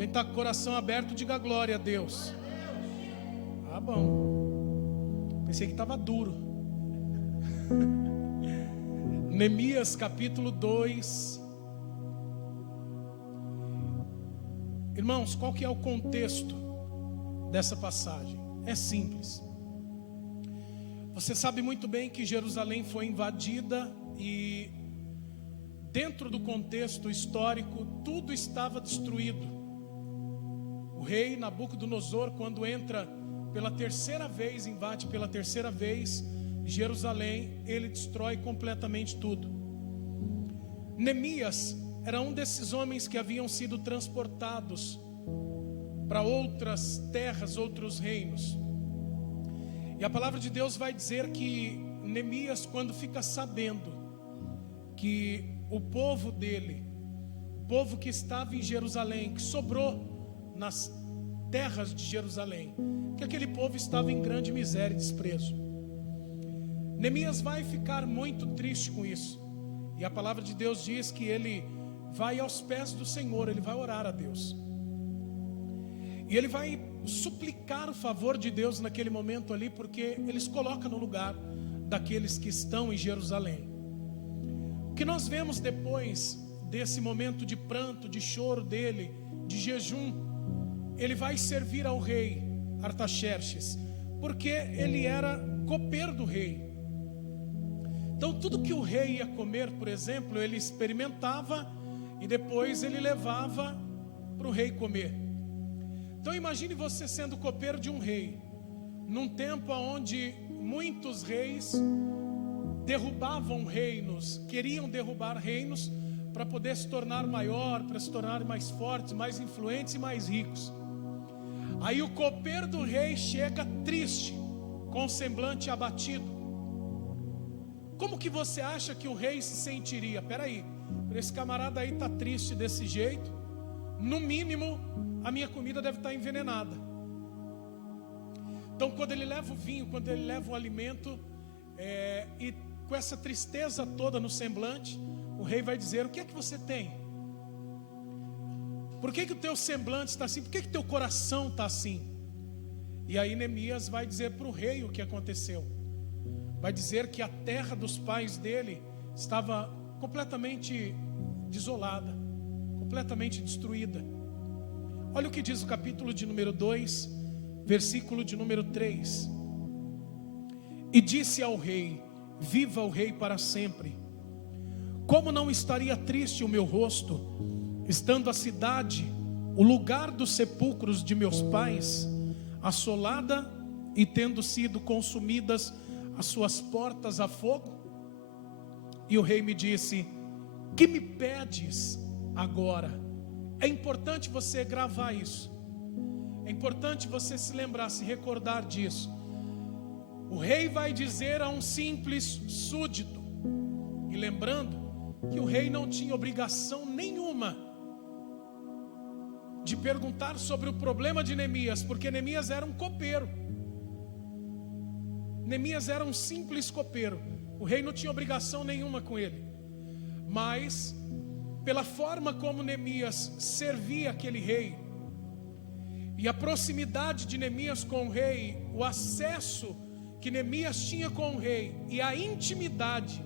Quem está com o coração aberto, diga glória a Deus. Ah, bom. Pensei que estava duro. Neemias capítulo 2. Irmãos, qual que é o contexto dessa passagem? É simples. Você sabe muito bem que Jerusalém foi invadida e dentro do contexto histórico tudo estava destruído. O rei Nabucodonosor, quando entra pela terceira vez, invade pela terceira vez Jerusalém, ele destrói completamente tudo. Neemias era um desses homens que haviam sido transportados para outras terras, outros reinos. E a palavra de Deus vai dizer que Neemias, quando fica sabendo que o povo dele, o povo que estava em Jerusalém, que sobrou nas terras de Jerusalém, que aquele povo estava em grande miséria e desprezo. Neemias vai ficar muito triste com isso. E a palavra de Deus diz que ele vai aos pés do Senhor, ele vai orar a Deus. E ele vai suplicar o favor de Deus naquele momento ali, porque ele se coloca no lugar daqueles que estão em Jerusalém. O que nós vemos depois desse momento de pranto, de choro dele, de jejum, ele vai servir ao rei Artaxerxes, porque ele era copeiro do rei. Então tudo que o rei ia comer, por exemplo, ele experimentava e depois ele levava para o rei comer. Então imagine você sendo copeiro de um rei, num tempo onde muitos reis derrubavam reinos, queriam derrubar reinos para poder se tornar maior, para se tornar mais fortes, mais influentes e mais ricos. Aí o copeiro do rei chega triste, com o semblante abatido. Como que você acha que o rei se sentiria? Peraí, esse camarada aí está triste desse jeito, no mínimo a minha comida deve estar envenenada. Então quando ele leva o vinho, quando ele leva o alimento, e com essa tristeza toda no semblante, o rei vai dizer: o que é que você tem? Por que o teu semblante está assim? Por que teu coração está assim? E aí Neemias vai dizer para o rei o que aconteceu. Vai dizer que a terra dos pais dele estava completamente desolada, completamente destruída. Olha o que diz o capítulo de número 2, versículo de número 3. E disse ao rei: viva o rei para sempre. Como não estaria triste o meu rosto, estando a cidade, o lugar dos sepulcros de meus pais, assolada e tendo sido consumidas as suas portas a fogo? E o rei me disse: que me pedes agora? É importante você gravar isso. É importante você se lembrar, se recordar disso. O rei vai dizer a um simples súdito, e lembrando que o rei não tinha obrigação nenhuma de perguntar sobre o problema de Neemias, porque Neemias era um copeiro. Neemias era um simples copeiro. O rei não tinha obrigação nenhuma com ele. Mas pela forma como Neemias servia aquele rei, e a proximidade de Neemias com o rei, o acesso que Neemias tinha com o rei, e a intimidade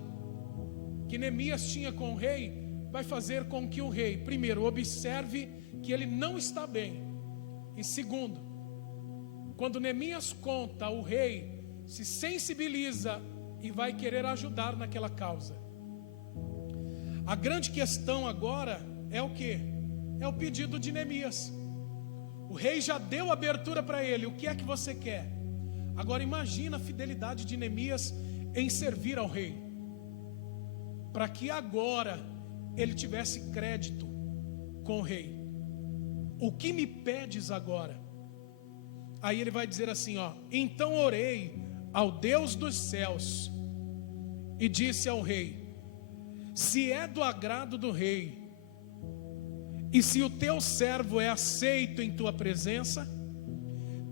que Neemias tinha com o rei, vai fazer com que o rei, primeiro, observe que ele não está bem. E segundo, quando Neemias conta, o rei se sensibiliza e vai querer ajudar naquela causa. A grande questão agora é o quê? É o pedido de Neemias. O rei já deu abertura para ele. O que é que você quer? Agora imagina a fidelidade de Neemias em servir ao rei, para que agora ele tivesse crédito com o rei. O que me pedes agora? Aí ele vai dizer assim, ó: então orei ao Deus dos céus e disse ao rei: se é do agrado do rei, e se o teu servo é aceito em tua presença,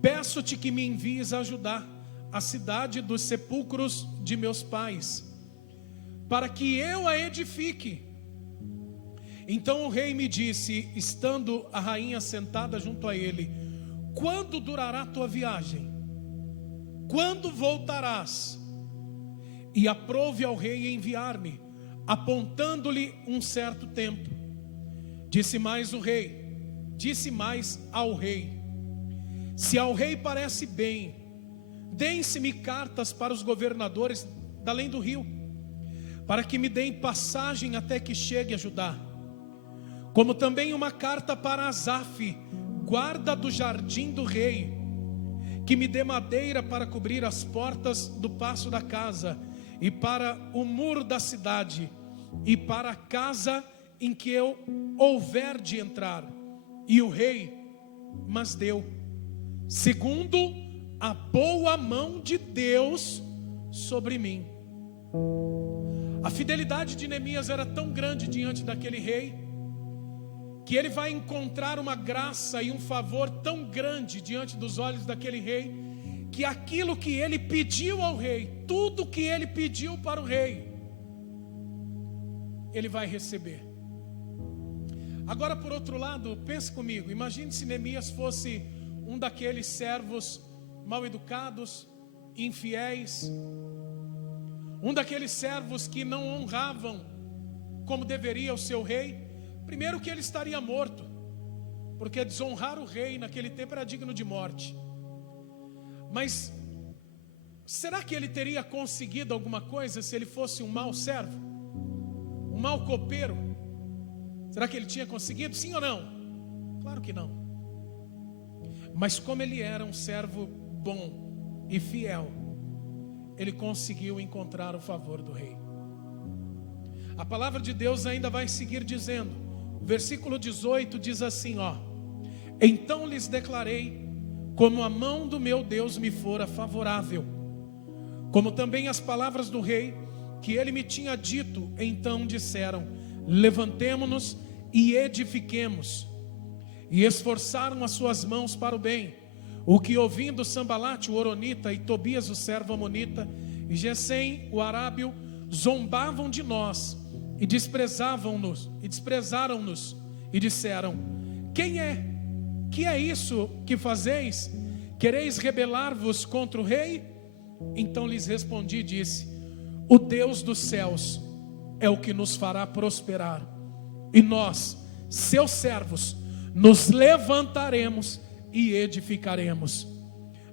peço-te que me envies a ajudar a cidade dos sepulcros de meus pais, para que eu a edifique Então o rei me disse, estando a rainha sentada junto a ele: quando durará tua viagem? Quando voltarás? E aprouve ao rei enviar-me, apontando-lhe um certo tempo. Disse mais ao rei: se ao rei parece bem, deem-se-me cartas para os governadores da além do rio, para que me deem passagem até que chegue a Judá. Como também uma carta para Asaf, guarda do jardim do rei, que me dê madeira para cobrir as portas do paço da casa, e para o muro da cidade, e para a casa em que eu houver de entrar. E o rei mas deu, segundo a boa mão de Deus sobre mim. A fidelidade de Neemias era tão grande diante daquele rei, que ele vai encontrar uma graça e um favor tão grande diante dos olhos daquele rei, que aquilo que ele pediu ao rei, tudo que ele pediu para o rei, ele vai receber. Agora, por outro lado, pense comigo, imagine se Neemias fosse um daqueles servos mal educados, infiéis, um daqueles servos que não honravam como deveria o seu rei. Primeiro que ele estaria morto, porque desonrar o rei naquele tempo era digno de morte. Mas será que ele teria conseguido alguma coisa se ele fosse um mau servo? Um mau copeiro? Será que ele tinha conseguido? Sim ou não? Claro que não. Mas como ele era um servo bom e fiel, ele conseguiu encontrar o favor do rei. A palavra de Deus ainda vai seguir dizendo, o versículo 18 diz assim, então lhes declarei, como a mão do meu Deus me fora favorável, como também as palavras do rei que ele me tinha dito. Então disseram: levantemo-nos e edifiquemos. E esforçaram as suas mãos para o bem. O que ouvindo Sambalate o Horonita e Tobias o servo Amonita e Gesem o Arábio zombavam de nós e desprezaram-nos e disseram: que é isso que fazeis? Quereis rebelar-vos contra o rei? Então lhes respondi e disse: o Deus dos céus é o que nos fará prosperar, e nós, seus servos, nos levantaremos e edificaremos.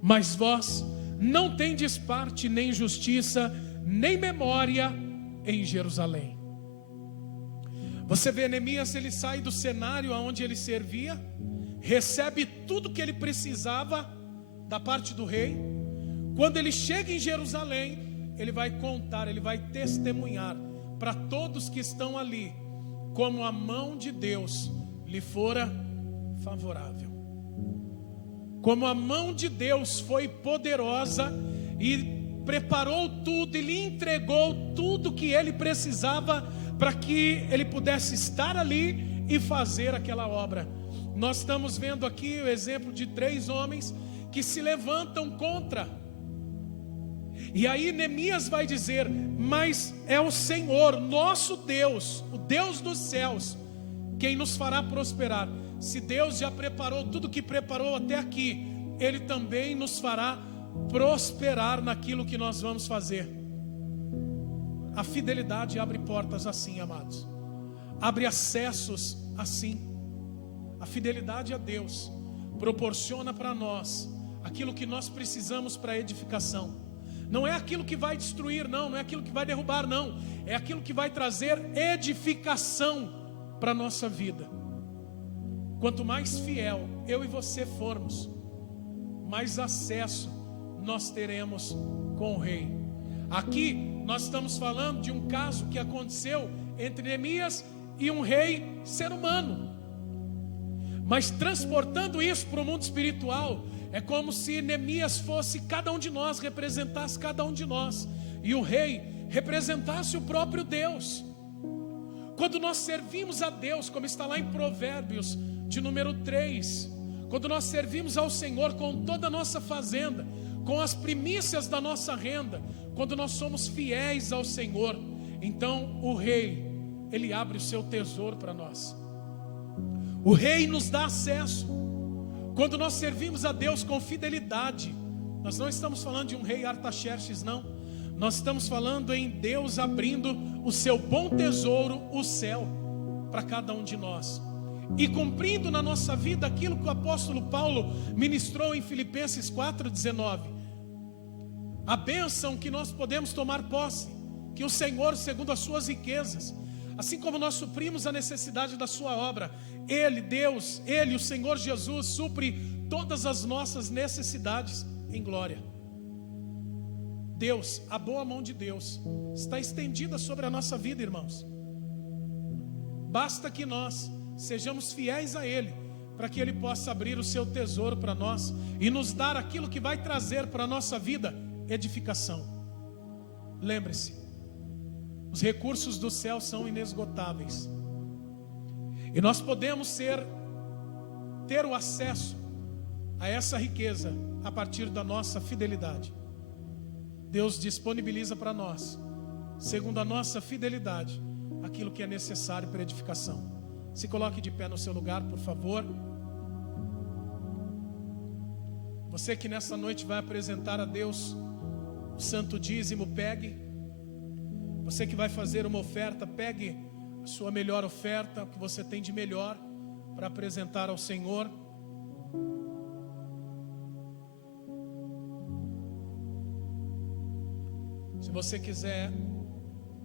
Mas vós não tendes parte, nem justiça, nem memória em Jerusalém. Você vê, Neemias, ele sai do cenário onde ele servia, recebe tudo que ele precisava da parte do rei. Quando ele chega em Jerusalém, ele vai contar, ele vai testemunhar para todos que estão ali, como a mão de Deus lhe fora favorável, como a mão de Deus foi poderosa e preparou tudo e lhe entregou tudo que ele precisava para que ele pudesse estar ali e fazer aquela obra. Nós estamos vendo aqui o exemplo de 3 homens que se levantam contra. E aí Neemias vai dizer: mas é o Senhor, nosso Deus, o Deus dos céus, quem nos fará prosperar. Se Deus já preparou tudo que preparou até aqui, Ele também nos fará prosperar naquilo que nós vamos fazer. A fidelidade abre portas assim, amados. Abre acessos assim. A fidelidade a Deus proporciona para nós aquilo que nós precisamos para a edificação. Não é aquilo que vai destruir, não é aquilo que vai derrubar, não. É aquilo que vai trazer edificação para a nossa vida. Quanto mais fiel eu e você formos, mais acesso nós teremos com o rei. Aqui nós estamos falando de um caso que aconteceu entre Neemias e um rei ser humano. Mas transportando isso para o mundo espiritual, é como se Neemias fosse cada um de nós, representasse cada um de nós, e o rei representasse o próprio Deus. Quando nós servimos a Deus, como está lá em Provérbios de número 3, quando nós servimos ao Senhor com toda a nossa fazenda, com as primícias da nossa renda, quando nós somos fiéis ao Senhor, então o rei Ele abre o seu tesouro para nós. O rei nos dá acesso. Quando nós servimos a Deus com fidelidade, nós não estamos falando de um rei Artaxerxes, não. Nós estamos falando em Deus abrindo o seu bom tesouro, o céu, para cada um de nós. E cumprindo na nossa vida aquilo que o apóstolo Paulo ministrou em Filipenses 4,19. A bênção que nós podemos tomar posse, que o Senhor, segundo as suas riquezas, assim como nós suprimos a necessidade da sua obra, Ele, Deus, Ele, o Senhor Jesus, supre todas as nossas necessidades em glória. Deus, a boa mão de Deus está estendida sobre a nossa vida, irmãos. Basta que nós sejamos fiéis a Ele, para que Ele possa abrir o seu tesouro para nós e nos dar aquilo que vai trazer para a nossa vida edificação. Lembre-se, os recursos do céu são inesgotáveis. E nós podemos ter o acesso a essa riqueza a partir da nossa fidelidade. Deus disponibiliza para nós, segundo a nossa fidelidade, aquilo que é necessário para edificação. Se coloque de pé no seu lugar, por favor. Você que nessa noite vai apresentar a Deus o santo dízimo, pegue. Você que vai fazer uma oferta, pegue a sua melhor oferta, o que você tem de melhor para apresentar ao Senhor. Se você quiser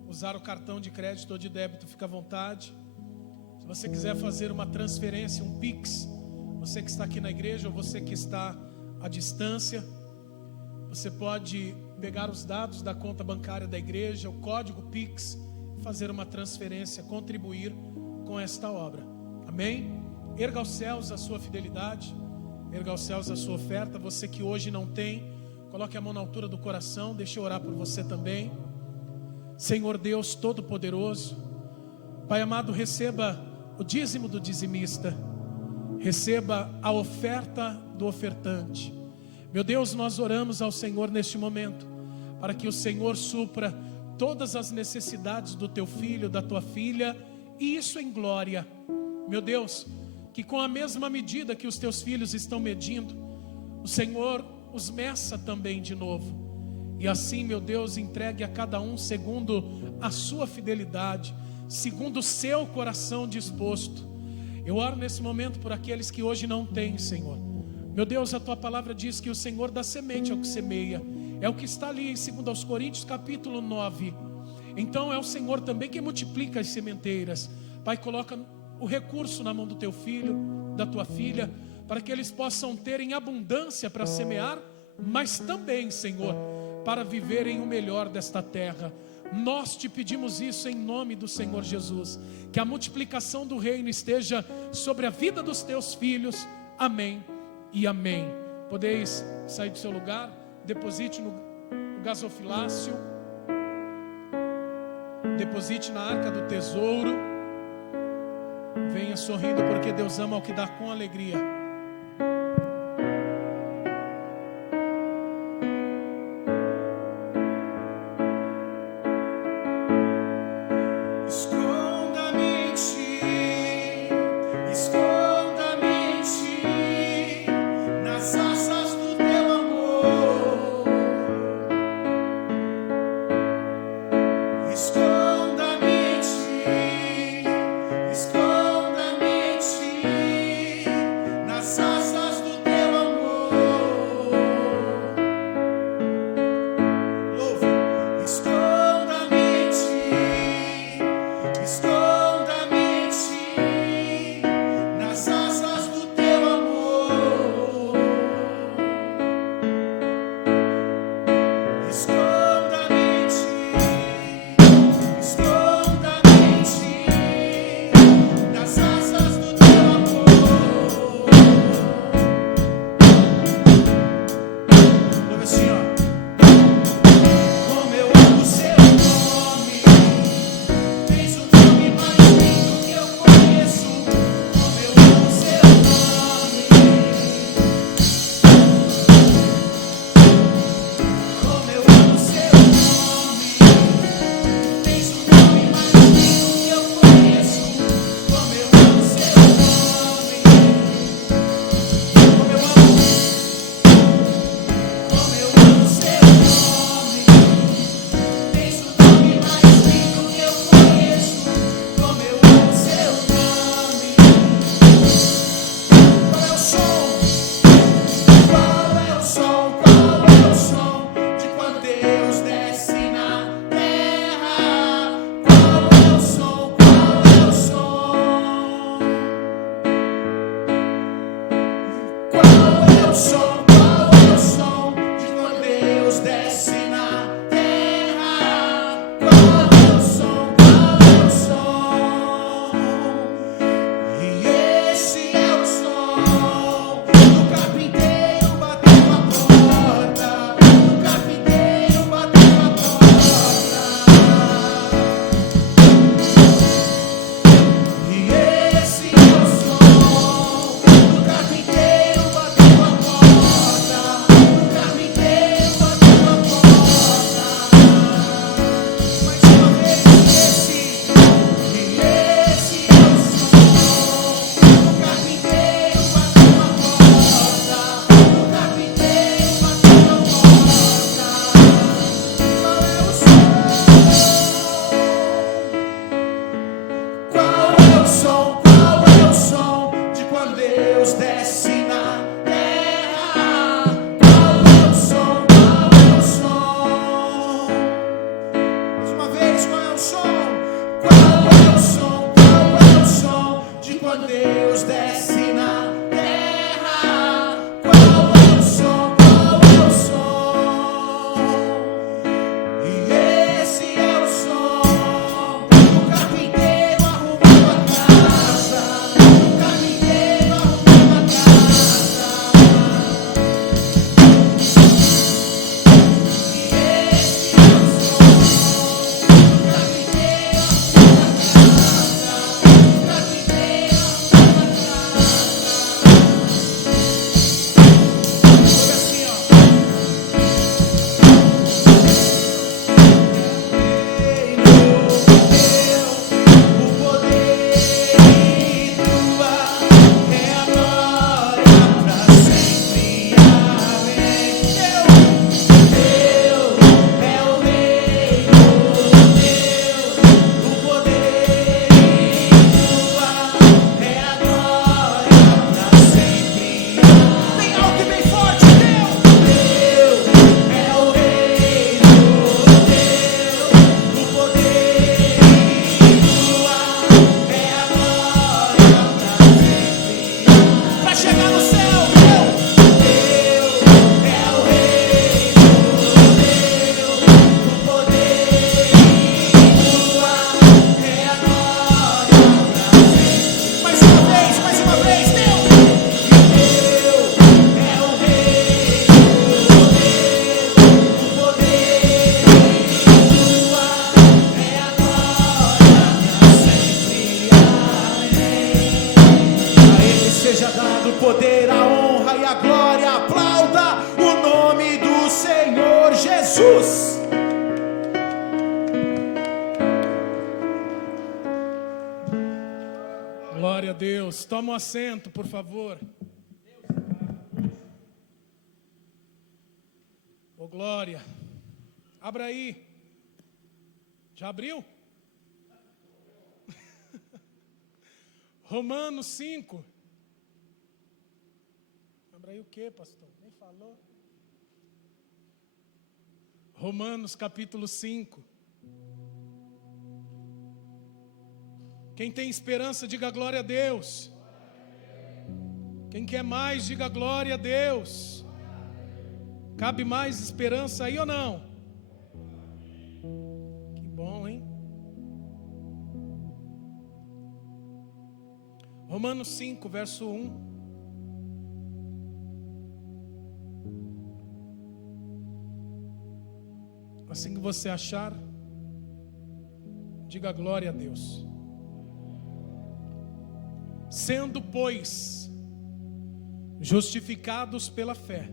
usar o cartão de crédito ou de débito, fica à vontade. Se você quiser fazer uma transferência, um Pix, você que está aqui na igreja ou você que está à distância, você pode pegar os dados da conta bancária da igreja, o código Pix, fazer uma transferência, contribuir com esta obra. Amém? Erga aos céus a sua fidelidade, erga aos céus a sua oferta. Você que hoje não tem, coloque a mão na altura do coração, deixa eu orar por você também. Senhor Deus Todo-Poderoso, Pai amado, receba o dízimo do dizimista, receba a oferta do ofertante. Meu Deus, nós oramos ao Senhor neste momento, para que o Senhor supra todas as necessidades do teu filho, da tua filha, e isso em glória. Meu Deus, que com a mesma medida que os teus filhos estão medindo, o Senhor os meça também de novo. E assim, meu Deus, entregue a cada um segundo a sua fidelidade, segundo o seu coração disposto. Eu oro nesse momento por aqueles que hoje não têm, Senhor. Meu Deus, a tua palavra diz que o Senhor dá semente ao que semeia. É o que está ali em 2 Coríntios capítulo 9. Então é o Senhor também que multiplica as sementeiras. Pai, coloca o recurso na mão do teu filho, da tua filha, para que eles possam ter em abundância para semear, mas também, Senhor, para viverem o melhor desta terra. Nós te pedimos isso em nome do Senhor Jesus, que a multiplicação do reino esteja sobre a vida dos teus filhos. Amém e amém. Podeis sair do seu lugar, deposite no gasofilácio, deposite na arca do tesouro. Venha sorrindo, porque Deus ama o que dá com alegria. Nas Glória a Deus. Toma um assento, por favor. Ô, glória. Abra aí. Já abriu? Romanos 5. Abra aí o quê, pastor? Nem falou. Romanos capítulo 5. Quem tem esperança, diga glória a Deus. Quem quer mais, diga glória a Deus. Cabe mais esperança aí ou não? Que bom, hein? Romanos 5, verso 1. Assim que você achar, diga glória a Deus. Sendo, pois, justificados pela fé,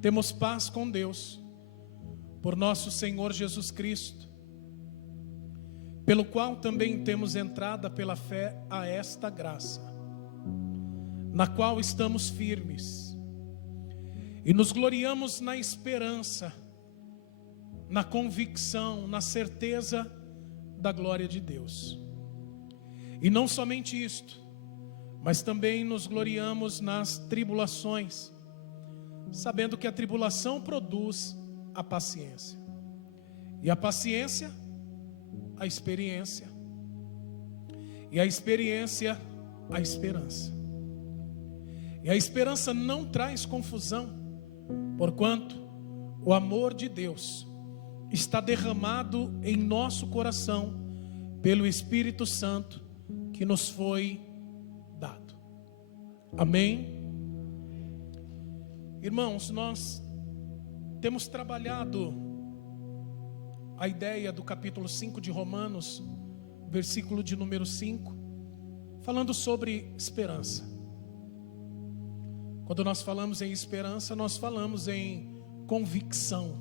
temos paz com Deus, por nosso Senhor Jesus Cristo, pelo qual também temos entrada pela fé a esta graça, na qual estamos firmes, e nos gloriamos na esperança, na convicção, na certeza da glória de Deus. E não somente isto, mas também nos gloriamos nas tribulações, sabendo que a tribulação produz a paciência, e a paciência, a experiência, e a experiência, a esperança. E a esperança não traz confusão, porquanto o amor de Deus está derramado em nosso coração pelo Espírito Santo que nos foi dado. Amém? Irmãos, nós temos trabalhado a ideia do capítulo 5 de Romanos, versículo de número 5, falando sobre esperança. Quando nós falamos em esperança, nós falamos em convicção,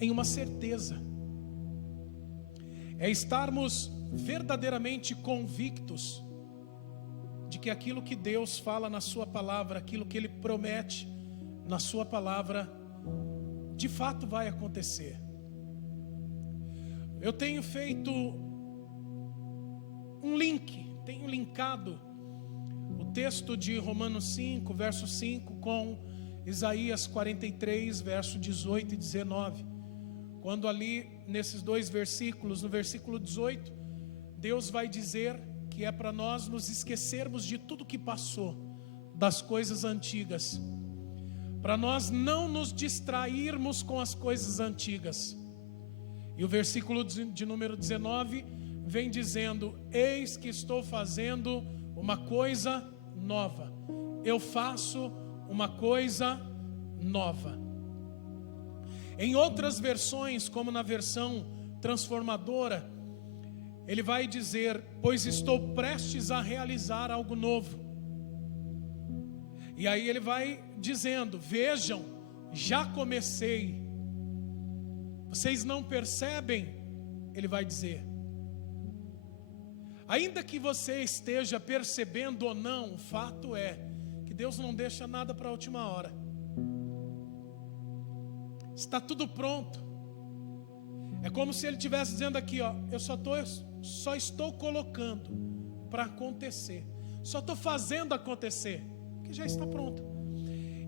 em uma certeza. É estarmos verdadeiramente convictos de que aquilo que Deus fala na sua palavra, aquilo que Ele promete na sua palavra, de fato vai acontecer. Eu tenho feito tenho linkado o texto de Romanos 5, verso 5, com Isaías 43, verso 18 e 19. Quando ali, nesses dois versículos, no versículo 18, Deus vai dizer que é para nós nos esquecermos de tudo que passou, das coisas antigas, para nós não nos distrairmos com as coisas antigas. E o versículo de número 19 vem dizendo: eis que estou fazendo uma coisa nova, eu faço uma coisa nova. Em outras versões, como na versão transformadora, ele vai dizer: pois estou prestes a realizar algo novo. E aí ele vai dizendo: vejam, já comecei. Vocês não percebem? Ele vai dizer. Ainda que você esteja percebendo ou não, o fato é que Deus não deixa nada para a última hora. Está tudo pronto. É como se Ele estivesse dizendo aqui, ó, eu só estou colocando para acontecer. Só estou fazendo acontecer, que já está pronto.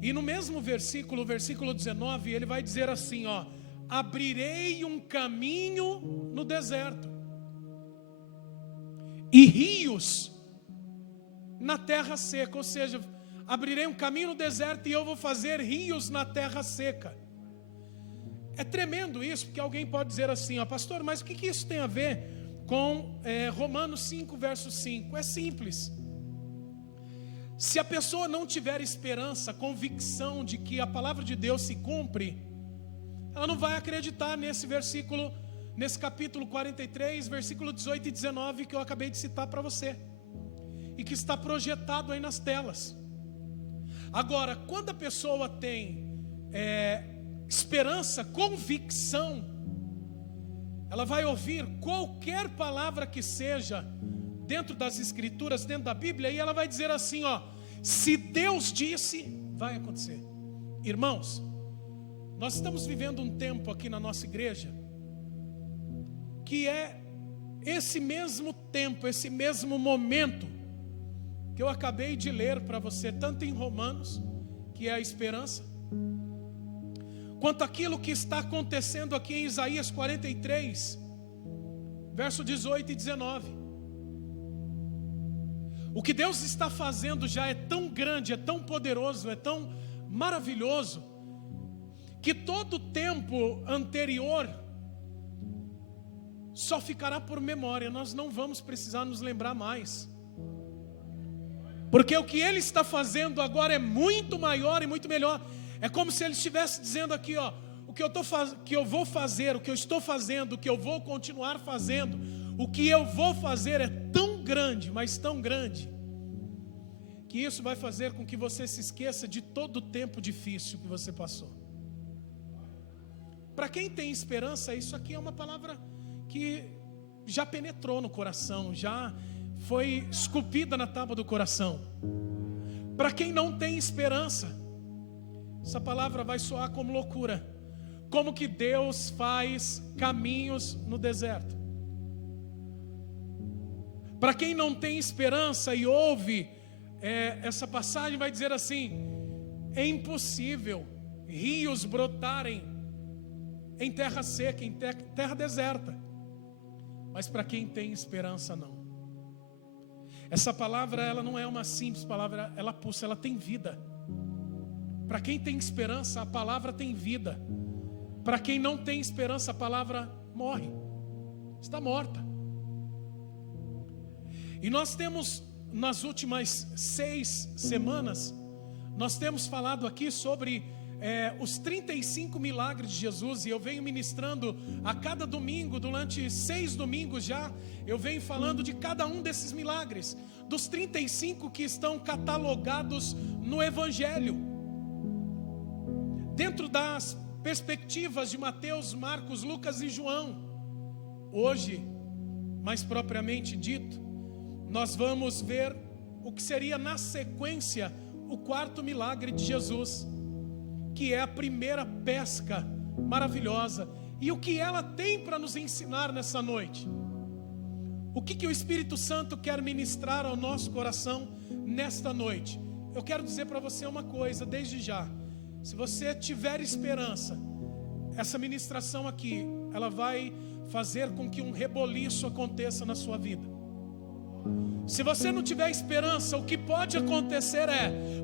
E no mesmo versículo, versículo 19, ele vai dizer assim, ó: abrirei um caminho no deserto e rios na terra seca. Ou seja, abrirei um caminho no deserto e eu vou fazer rios na terra seca. É tremendo isso, porque alguém pode dizer assim, ó, pastor, mas o que isso tem a ver com Romanos 5, verso 5? É simples. Se a pessoa não tiver esperança, convicção de que a palavra de Deus se cumpre, ela não vai acreditar nesse versículo, nesse capítulo 43, versículo 18 e 19 que eu acabei de citar para você, e que está projetado aí nas telas. Agora, quando a pessoa tem esperança, convicção, ela vai ouvir qualquer palavra que seja dentro das escrituras, dentro da Bíblia, e ela vai dizer assim, ó: se Deus disse, vai acontecer. Irmãos, nós estamos vivendo um tempo aqui na nossa igreja que é esse mesmo tempo, esse mesmo momento que eu acabei de ler para você, tanto em Romanos, que é a esperança, quanto aquilo que está acontecendo aqui em Isaías 43, verso 18 e 19. O que Deus está fazendo já é tão grande, é tão poderoso, é tão maravilhoso, que todo o tempo anterior só ficará por memória. Nós não vamos precisar nos lembrar mais, porque o que Ele está fazendo agora é muito maior e muito melhor. É como se Ele estivesse dizendo aqui, ó: o que eu vou fazer, o que eu estou fazendo, o que eu vou continuar fazendo, o que eu vou fazer é tão grande, mas tão grande, que isso vai fazer com que você se esqueça de todo o tempo difícil que você passou. Para quem tem esperança, isso aqui é uma palavra que já penetrou no coração, já foi esculpida na tábua do coração. Para quem não tem esperança, essa palavra vai soar como loucura. Como que Deus faz caminhos no deserto? Para quem não tem esperança e ouve essa passagem, vai dizer assim: é impossível rios brotarem em terra seca, em terra deserta. Mas para quem tem esperança, não. Essa palavra, ela não é uma simples palavra, ela pulsa, ela tem vida. Para quem tem esperança, a palavra tem vida. Para quem não tem esperança, a palavra morre, está morta. E nós temos, nas últimas 6 semanas, nós temos falado aqui sobre os 35 milagres de Jesus. E eu venho ministrando a cada domingo, durante 6 domingos já, eu venho falando de cada um desses milagres, dos 35 que estão catalogados no Evangelho, dentro das perspectivas de Mateus, Marcos, Lucas e João. Hoje, mais propriamente dito, nós vamos ver o que seria na sequência o 4º milagre de Jesus, que é a primeira pesca maravilhosa. E o que ela tem para nos ensinar nessa noite? O que o Espírito Santo quer ministrar ao nosso coração nesta noite? Eu quero dizer para você uma coisa desde já. Se você tiver esperança, essa ministração aqui, ela vai fazer com que um reboliço aconteça na sua vida. Se você não tiver esperança, o que pode acontecer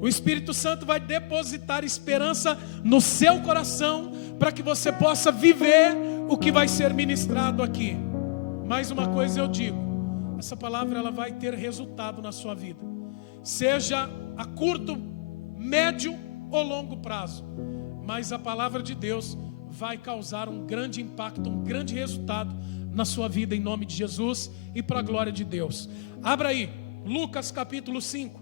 o Espírito Santo vai depositar esperança no seu coração, para que você possa viver o que vai ser ministrado aqui. Mais uma coisa eu digo, essa palavra ela vai ter resultado na sua vida, seja a curto, médio ou longo prazo, mas a palavra de Deus vai causar um grande impacto, um grande resultado na sua vida, em nome de Jesus e para a glória de Deus. Abra aí, Lucas capítulo 5.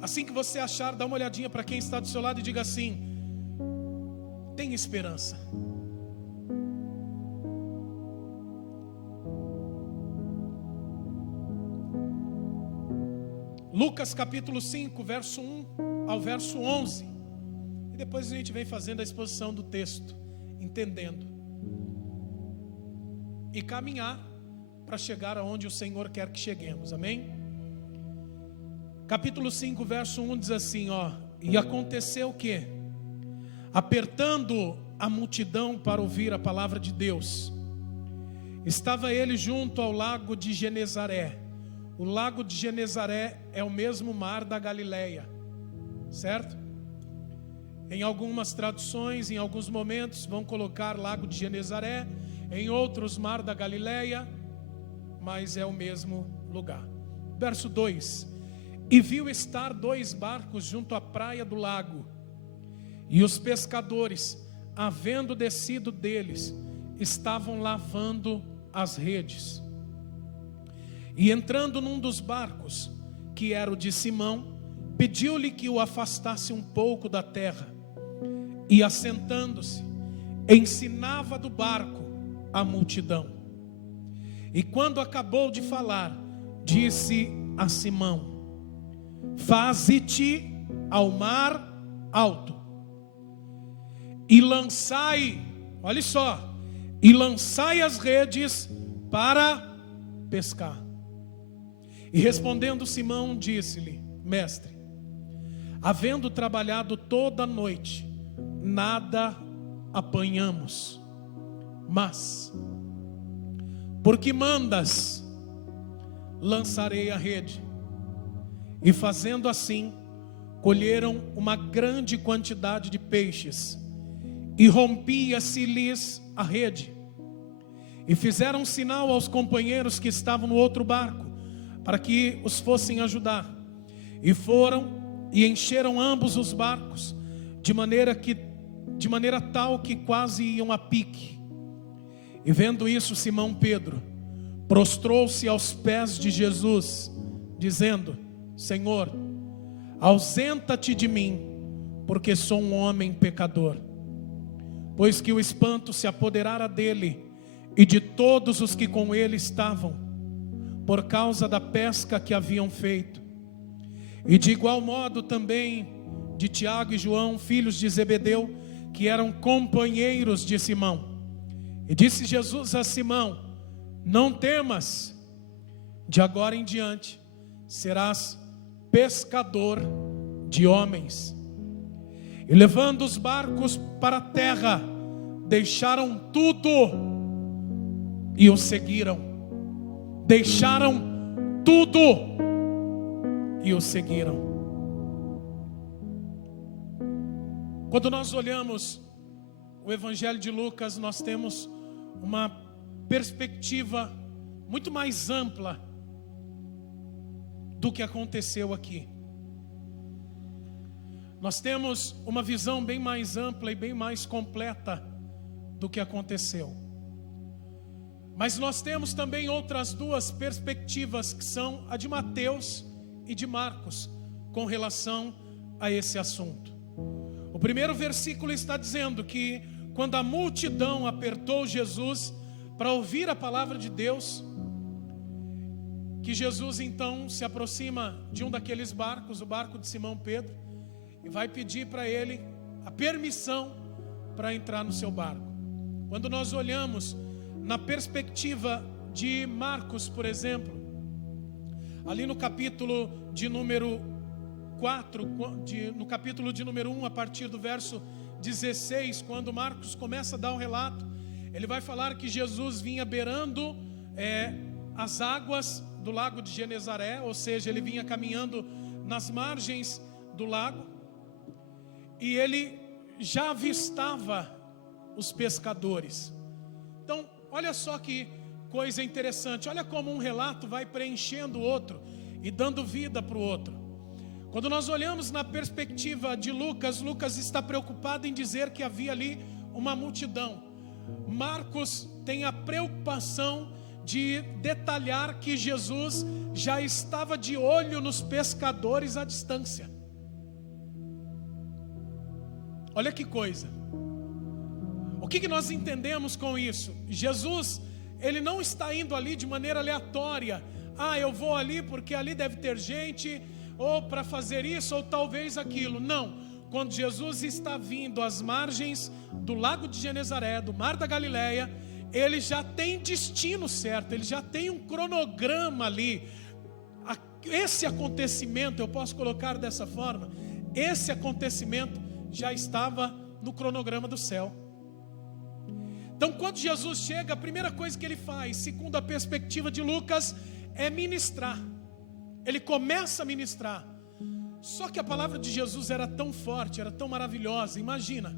Assim que você achar, dá uma olhadinha para quem está do seu lado e diga assim: tem esperança. Lucas capítulo 5, verso 1 ao verso 11. E depois a gente vem fazendo a exposição do texto, entendendo e caminhar para chegar aonde o Senhor quer que cheguemos, amém? Capítulo 5, verso 1 diz assim, e aconteceu o quê? Apertando a multidão para ouvir a palavra de Deus, estava ele junto ao lago de Genezaré. O lago de Genezaré é o mesmo mar da Galileia, certo? Em algumas traduções, em alguns momentos, vão colocar lago de Genezaré, em outros mar da Galileia, mas é o mesmo lugar. Verso 2: e viu estar 2 barcos junto à praia do lago, e os pescadores, havendo descido deles, estavam lavando as redes. E entrando num dos barcos, que era o de Simão, pediu-lhe que o afastasse um pouco da terra, e assentando-se, ensinava do barco a multidão. E quando acabou de falar, disse a Simão: faze-te ao mar alto, e lançai, olha só, e lançai as redes para pescar. E respondendo Simão, disse-lhe: mestre, havendo trabalhado toda a noite, nada apanhamos, mas porque mandas, lançarei a rede. E fazendo assim, colheram uma grande quantidade de peixes, e rompia-se-lhes a rede. E fizeram um sinal aos companheiros que estavam no outro barco, para que os fossem ajudar. E foram e encheram ambos os barcos, de maneira tal que quase iam a pique. E vendo isso, Simão Pedro prostrou-se aos pés de Jesus, dizendo: Senhor, ausenta-te de mim, porque sou um homem pecador. Pois que o espanto se apoderara dele e de todos os que com ele estavam, por causa da pesca que haviam feito. E de igual modo também de Tiago e João, filhos de Zebedeu, que eram companheiros de Simão. E disse Jesus a Simão: não temas, de agora em diante serás pescador de homens. E levando os barcos para a terra, deixaram tudo e o seguiram. Deixaram tudo e o seguiram. Quando nós olhamos o Evangelho de Lucas, nós temos uma perspectiva muito mais ampla do que aconteceu aqui. Nós temos uma visão bem mais ampla e bem mais completa do que aconteceu. Mas nós temos também outras duas perspectivas, que são a de Mateus e de Marcos, com relação a esse assunto. O primeiro versículo está dizendo que quando a multidão apertou Jesus para ouvir a palavra de Deus, que Jesus então se aproxima de um daqueles barcos, o barco de Simão Pedro, e vai pedir para ele a permissão para entrar no seu barco. Quando nós olhamos na perspectiva de Marcos, por exemplo, ali no capítulo de número 4, no capítulo de número 1, a partir do verso 16, quando Marcos começa a dar o relato, ele vai falar que Jesus vinha beirando as águas do lago de Genezaré, ou seja, ele vinha caminhando nas margens do lago, e ele já avistava os pescadores. Então, olha só que coisa interessante, olha como um relato vai preenchendo o outro e dando vida para o outro. Quando nós olhamos na perspectiva de Lucas, Lucas está preocupado em dizer que havia ali uma multidão. Marcos tem a preocupação de detalhar que Jesus já estava de olho nos pescadores à distância. Olha que coisa. O que nós entendemos com isso? Jesus, ele não está indo ali de maneira aleatória. Eu vou ali porque ali deve ter gente, ou para fazer isso, ou talvez aquilo. Não. Quando Jesus está vindo às margens do lago de Genezaré, do mar da Galileia, ele já tem destino certo, ele já tem um cronograma ali. Esse acontecimento, eu posso colocar dessa forma, esse acontecimento já estava no cronograma do céu. Então, quando Jesus chega, a primeira coisa que ele faz, segundo a perspectiva de Lucas, é ministrar. Ele começa a ministrar. Só que a palavra de Jesus era tão forte, era tão maravilhosa. Imagina,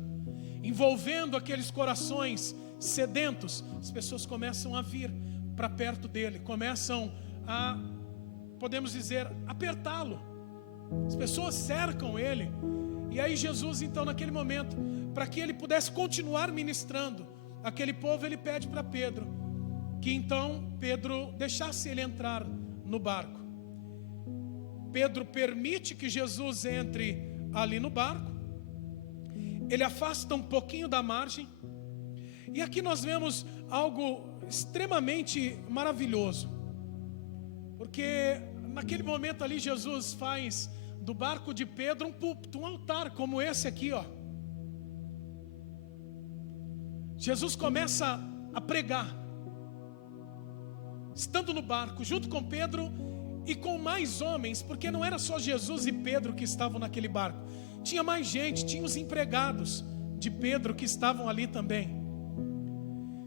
envolvendo aqueles corações sedentos, as pessoas começam a vir para perto dele, começam a, podemos dizer, apertá-lo. As pessoas cercam ele. E aí Jesus, então, naquele momento, para que ele pudesse continuar ministrando aquele povo, ele pede para Pedro que então Pedro deixasse ele entrar no barco. Pedro permite que Jesus entre ali no barco. Ele afasta um pouquinho da margem. E aqui nós vemos algo extremamente maravilhoso. Porque naquele momento ali Jesus faz do barco de Pedro um púlpito, um altar como esse aqui, ó. Jesus começa a pregar, estando no barco, junto com Pedro e com mais homens, porque não era só Jesus e Pedro que estavam naquele barco, tinha mais gente, tinha os empregados de Pedro que estavam ali também.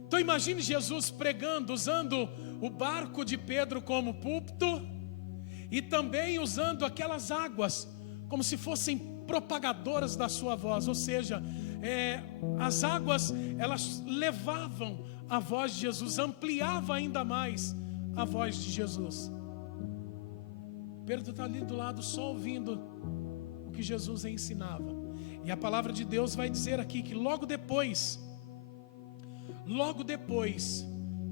Então imagine Jesus pregando, usando o barco de Pedro como púlpito, e também usando aquelas águas como se fossem propagadoras da sua voz, ou seja, as águas, elas levavam a voz de Jesus, ampliava ainda mais a voz de Jesus. Pedro está ali do lado só ouvindo o que Jesus ensinava. E a palavra de Deus vai dizer aqui que logo depois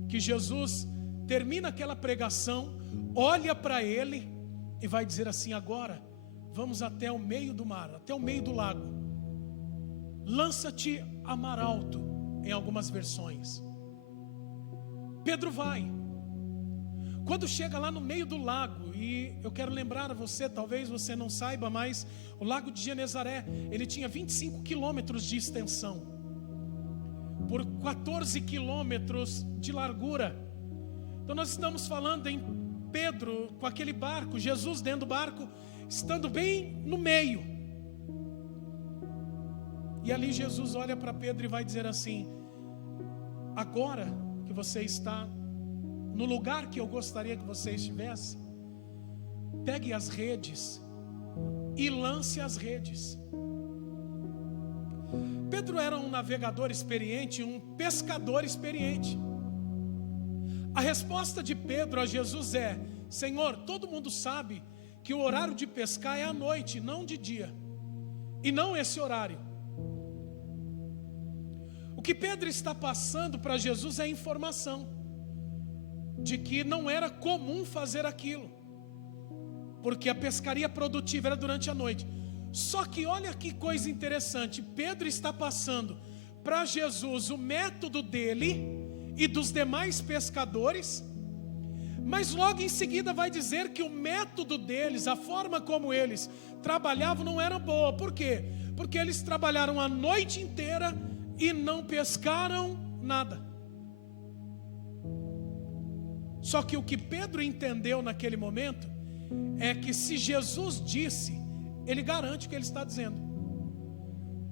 que Jesus termina aquela pregação, olha para ele e vai dizer assim: agora vamos até o meio do mar, até o meio do lago. Lança-te a mar alto, em algumas versões. Pedro vai. Quando chega lá no meio do lago, e eu quero lembrar a você, talvez você não saiba, mas o lago de Genezaré, ele tinha 25 quilômetros de extensão, por 14 quilômetros de largura. Então nós estamos falando em Pedro com aquele barco, Jesus dentro do barco, estando bem no meio. E ali Jesus olha para Pedro e vai dizer assim: agora que você está no lugar que eu gostaria que você estivesse, pegue as redes e lance as redes. Pedro era um navegador experiente, um pescador experiente. A resposta de Pedro a Jesus é: Senhor, todo mundo sabe que o horário de pescar é à noite, não de dia, e não esse horário. O que Pedro está passando para Jesus é a informação de que não era comum fazer aquilo, porque a pescaria produtiva era durante a noite. Só que olha que coisa interessante, Pedro está passando para Jesus o método dele e dos demais pescadores, mas logo em seguida vai dizer que o método deles, a forma como eles trabalhavam não era boa. Por quê? Porque eles trabalharam a noite inteira e não pescaram nada. Só que o que Pedro entendeu naquele momento é que se Jesus disse, ele garante o que ele está dizendo.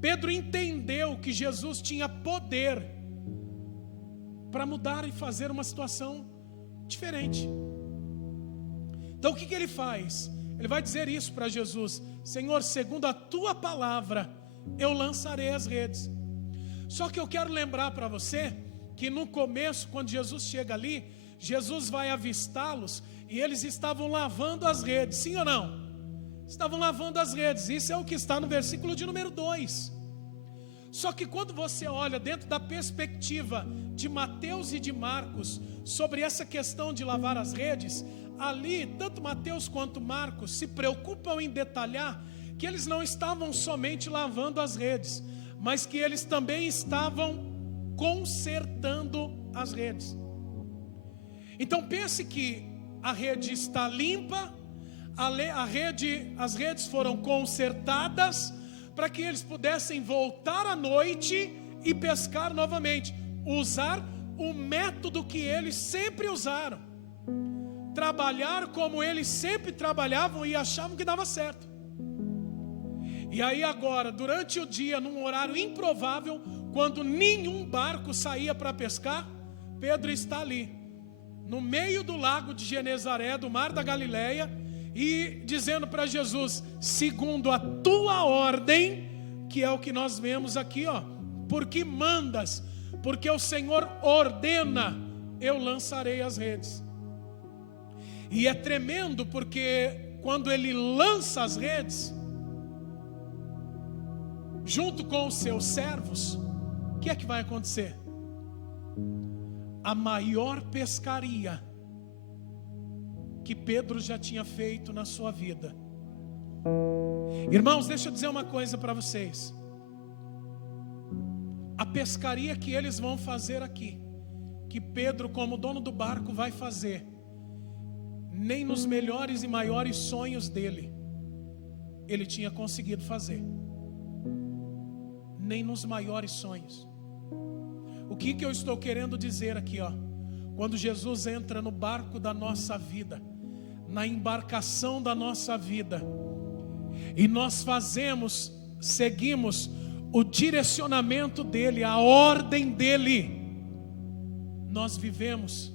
Pedro entendeu que Jesus tinha poder para mudar e fazer uma situação diferente. Então o que ele faz? Ele vai dizer isso para Jesus: Senhor, segundo a tua palavra, eu lançarei as redes. Só que eu quero lembrar para você que no começo, quando Jesus chega ali, Jesus vai avistá-los e eles estavam lavando as redes, sim ou não? Estavam lavando as redes, isso é o que está no versículo de número 2. Só que quando você olha dentro da perspectiva de Mateus e de Marcos sobre essa questão de lavar as redes, ali tanto Mateus quanto Marcos se preocupam em detalhar que eles não estavam somente lavando as redes, mas que eles também estavam consertando as redes. Então pense que a rede está limpa, as redes foram consertadas para que eles pudessem voltar à noite e pescar novamente, usar o método que eles sempre usaram, trabalhar como eles sempre trabalhavam e achavam que dava certo. E aí agora, durante o dia, num horário improvável, quando nenhum barco saía para pescar, Pedro está ali, no meio do lago de Genezaré, do mar da Galileia, e dizendo para Jesus: segundo a tua ordem, que é o que nós vemos aqui, ó, porque mandas, porque o Senhor ordena, eu lançarei as redes. E é tremendo porque quando ele lança as redes, junto com os seus servos, o que é que vai acontecer? A maior pescaria que Pedro já tinha feito na sua vida. Irmãos, deixa eu dizer uma coisa para vocês. A pescaria que eles vão fazer aqui, que Pedro, como dono do barco, vai fazer, nem nos melhores e maiores sonhos dele ele tinha conseguido fazer. Nem nos maiores sonhos. O que eu estou querendo dizer aqui, ó? Quando Jesus entra no barco da nossa vida, na embarcação da nossa vida, e nós seguimos o direcionamento dele, a ordem dele, nós vivemos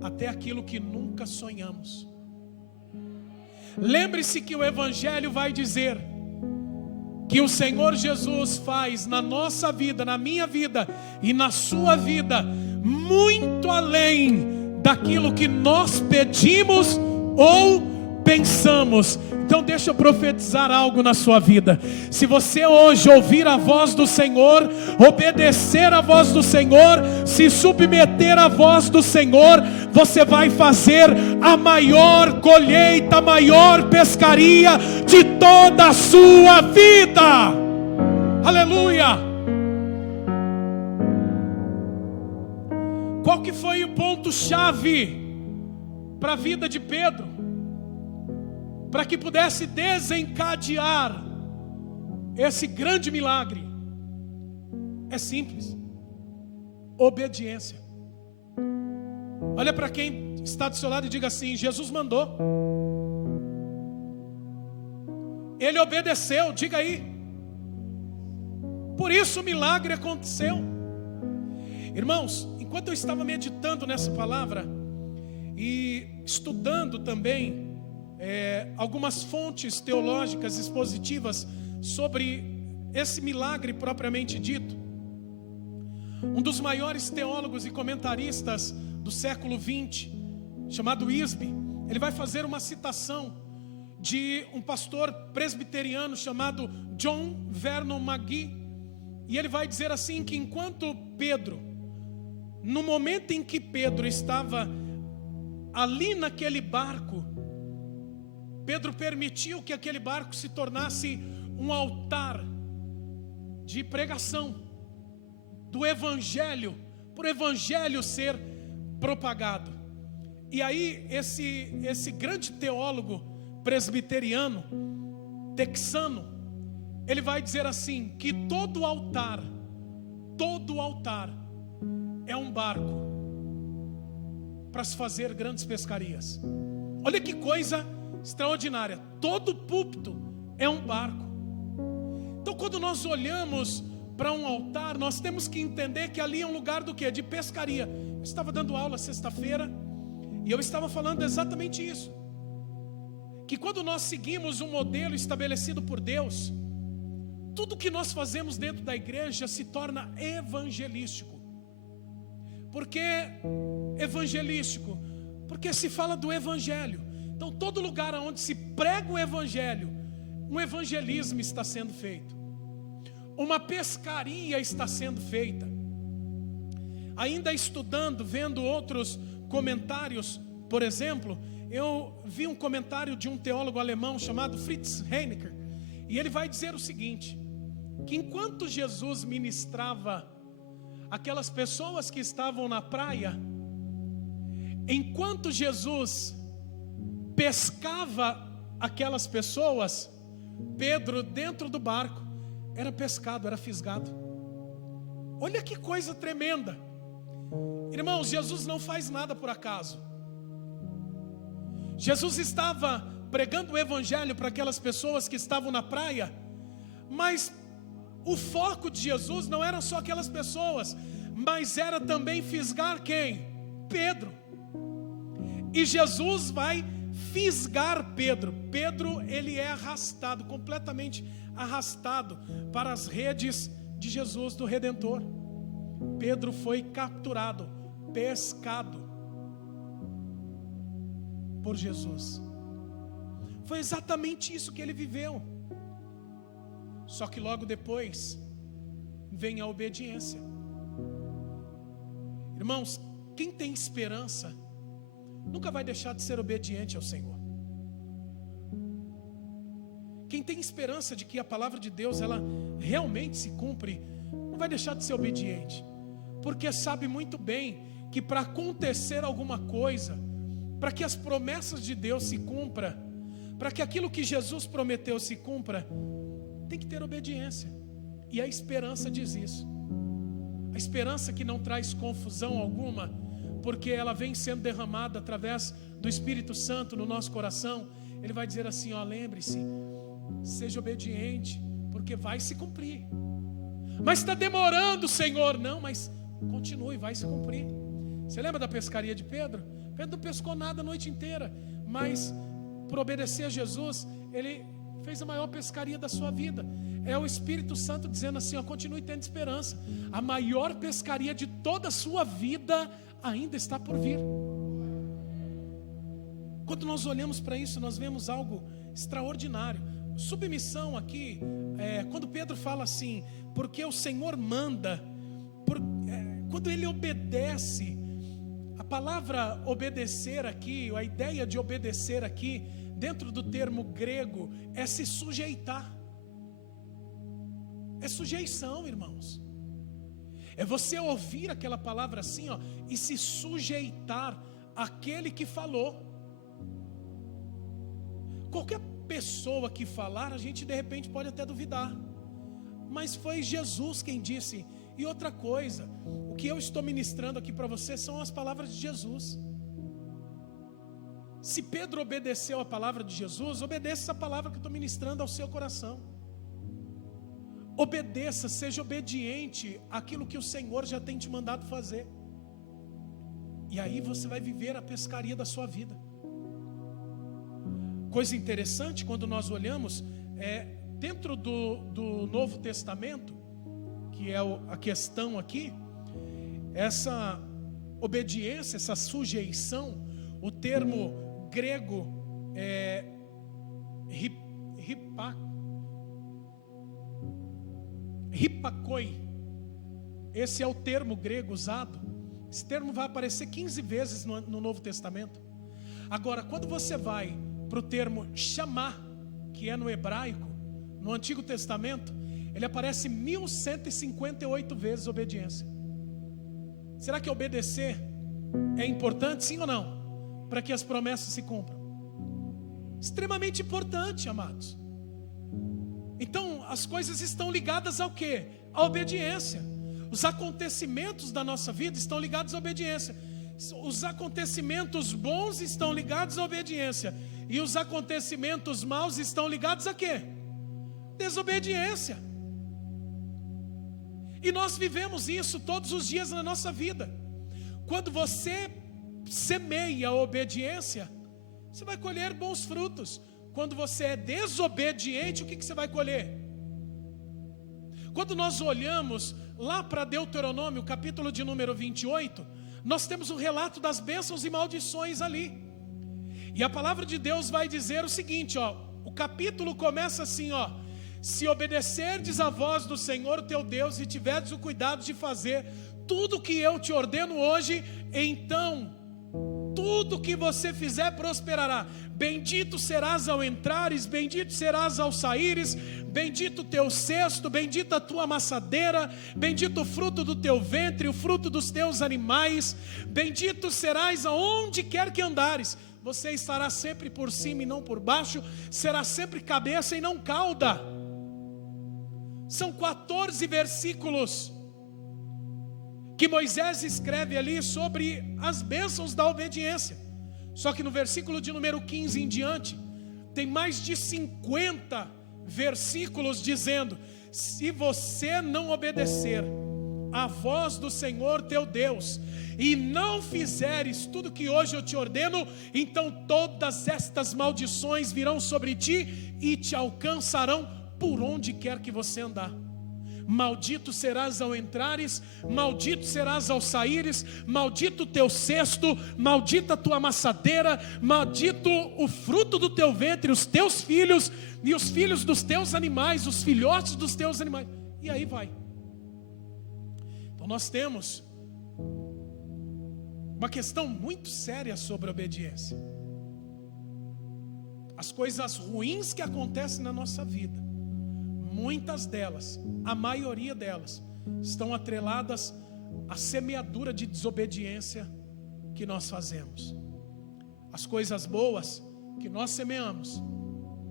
até aquilo que nunca sonhamos. Lembre-se que o Evangelho vai dizer que o Senhor Jesus faz na nossa vida, na minha vida e na sua vida, muito além daquilo que nós pedimos ou pensamos. Então deixa eu profetizar algo na sua vida. Se você hoje ouvir a voz do Senhor, obedecer a voz do Senhor, se submeter à voz do Senhor, você vai fazer a maior colheita, a maior pescaria de toda a sua vida. Aleluia! Qual que foi o ponto-chave para a vida de Pedro, para que pudesse desencadear esse grande milagre? É simples: obediência. Olha para quem está do seu lado e diga assim: Jesus mandou, ele obedeceu. Diga aí. Por isso o milagre aconteceu. Irmãos, enquanto eu estava meditando nessa palavra e estudando também algumas fontes teológicas expositivas sobre esse milagre propriamente dito, um dos maiores teólogos e comentaristas do século XX, chamado Wiersbe, ele vai fazer uma citação de um pastor presbiteriano chamado John Vernon McGee, e ele vai dizer assim que enquanto Pedro, no momento em que Pedro estava ali naquele barco, Pedro permitiu que aquele barco se tornasse um altar de pregação do Evangelho, por Evangelho ser propagado. E aí esse grande teólogo presbiteriano, texano, ele vai dizer assim, que todo altar é um barco para se fazer grandes pescarias. Olha que coisa extraordinária, todo púlpito é um barco. Então quando nós olhamos para um altar, nós temos que entender que ali é um lugar do quê? De pescaria. Eu estava dando aula sexta-feira e eu estava falando exatamente isso, que quando nós seguimos um modelo estabelecido por Deus, tudo que nós fazemos dentro da igreja se torna evangelístico. Por que evangelístico? Porque se fala do evangelho. Então todo lugar onde se prega o evangelho, um evangelismo está sendo feito, uma pescaria está sendo feita. Ainda estudando, vendo outros comentários, por exemplo, eu vi um comentário de um teólogo alemão chamado Fritz Heinecker, e ele vai dizer o seguinte, que enquanto Jesus ministrava aquelas pessoas que estavam na praia, enquanto Jesus pescava aquelas pessoas, Pedro dentro do barco era pescado, era fisgado. Olha que coisa tremenda. Irmãos, Jesus não faz nada por acaso. Jesus estava pregando o evangelho para aquelas pessoas que estavam na praia, mas o foco de Jesus não eram só aquelas pessoas, mas era também fisgar quem? Pedro. E Jesus vai fisgar Pedro. Pedro, ele é arrastado, completamente arrastado para as redes de Jesus, do Redentor. Pedro foi capturado, pescado por Jesus. Foi exatamente isso que ele viveu. Só que logo depois vem a obediência. Irmãos, quem tem esperança nunca vai deixar de ser obediente ao Senhor. Quem tem esperança de que a palavra de Deus ela realmente se cumpre, não vai deixar de ser obediente, porque sabe muito bem que para acontecer alguma coisa, para que as promessas de Deus se cumpram, para que aquilo que Jesus prometeu se cumpra, tem que ter obediência. E a esperança diz isso. A esperança que não traz confusão alguma, porque ela vem sendo derramada através do Espírito Santo no nosso coração. Ele vai dizer assim, ó, lembre-se, seja obediente, porque vai se cumprir. Mas está demorando, Senhor. Não, mas continue, vai se cumprir. Você lembra da pescaria de Pedro? Pedro não pescou nada a noite inteira, mas por obedecer a Jesus, ele fez a maior pescaria da sua vida. É o Espírito Santo dizendo assim, ó, continue tendo esperança. A maior pescaria de toda a sua vida ainda está por vir. Quando nós olhamos para isso, nós vemos algo extraordinário. Submissão aqui, quando Pedro fala assim, porque o Senhor manda, quando ele obedece, a palavra obedecer aqui, a ideia de obedecer aqui, dentro do termo grego, é se sujeitar. É sujeição, irmãos. É você ouvir aquela palavra assim, ó, e se sujeitar àquele que falou. Qualquer pessoa que falar, a gente de repente pode até duvidar, mas foi Jesus quem disse. E outra coisa, o que eu estou ministrando aqui para você são as palavras de Jesus. Se Pedro obedeceu a palavra de Jesus, obedeça essa palavra que eu estou ministrando ao seu coração. Obedeça, seja obediente àquilo que o Senhor já tem te mandado fazer. E aí você vai viver a pescaria da sua vida. Coisa interessante, quando nós olhamos, dentro do Novo Testamento, que é a questão aqui, essa obediência, essa sujeição, o termo grego é ripakoi. Esse é o termo grego usado. Esse termo vai aparecer 15 vezes no Novo Testamento. Agora, quando você vai para o termo chamar, que é no hebraico, no Antigo Testamento, ele aparece 1158 vezes obediência. Será que obedecer é importante, sim ou não? Para que as promessas se cumpram. Extremamente importante, amados. Então, as coisas estão ligadas ao quê? À obediência. Os acontecimentos da nossa vida estão ligados à obediência. Os acontecimentos bons estão ligados à obediência. E os acontecimentos maus estão ligados a quê? Desobediência. E nós vivemos isso todos os dias na nossa vida. Quando você semeia a obediência, você vai colher bons frutos. Quando você é desobediente, o que você vai colher? Quando nós olhamos lá para Deuteronômio, capítulo de número 28, nós temos um relato das bênçãos e maldições ali. E a palavra de Deus vai dizer o seguinte, o capítulo começa assim, se obedecerdes à voz do Senhor teu Deus e tiverdes o cuidado de fazer tudo o que eu te ordeno hoje, então tudo que você fizer prosperará. Bendito serás ao entrares, bendito serás ao saíres, bendito o teu cesto, bendita a tua amassadeira, bendito o fruto do teu ventre, o fruto dos teus animais, bendito serás aonde quer que andares. Você estará sempre por cima e não por baixo, será sempre cabeça e não cauda. São 14 versículos que Moisés escreve ali sobre as bênçãos da obediência. Só que no versículo de número 15 em diante, tem mais de 50 versículos dizendo: se você não obedecer à voz do Senhor teu Deus, e não fizeres tudo que hoje eu te ordeno, então todas estas maldições virão sobre ti e te alcançarão por onde quer que você andar. Maldito serás ao entrares, maldito serás ao saíres, maldito o teu cesto, maldita a tua amassadeira, maldito o fruto do teu ventre, os teus filhos e os filhos dos teus animais, os filhotes dos teus animais. E aí vai. Então nós temos uma questão muito séria sobre a obediência. As coisas ruins que acontecem na nossa vida, muitas delas, a maioria delas, estão atreladas à semeadura de desobediência que nós fazemos. As coisas boas que nós semeamos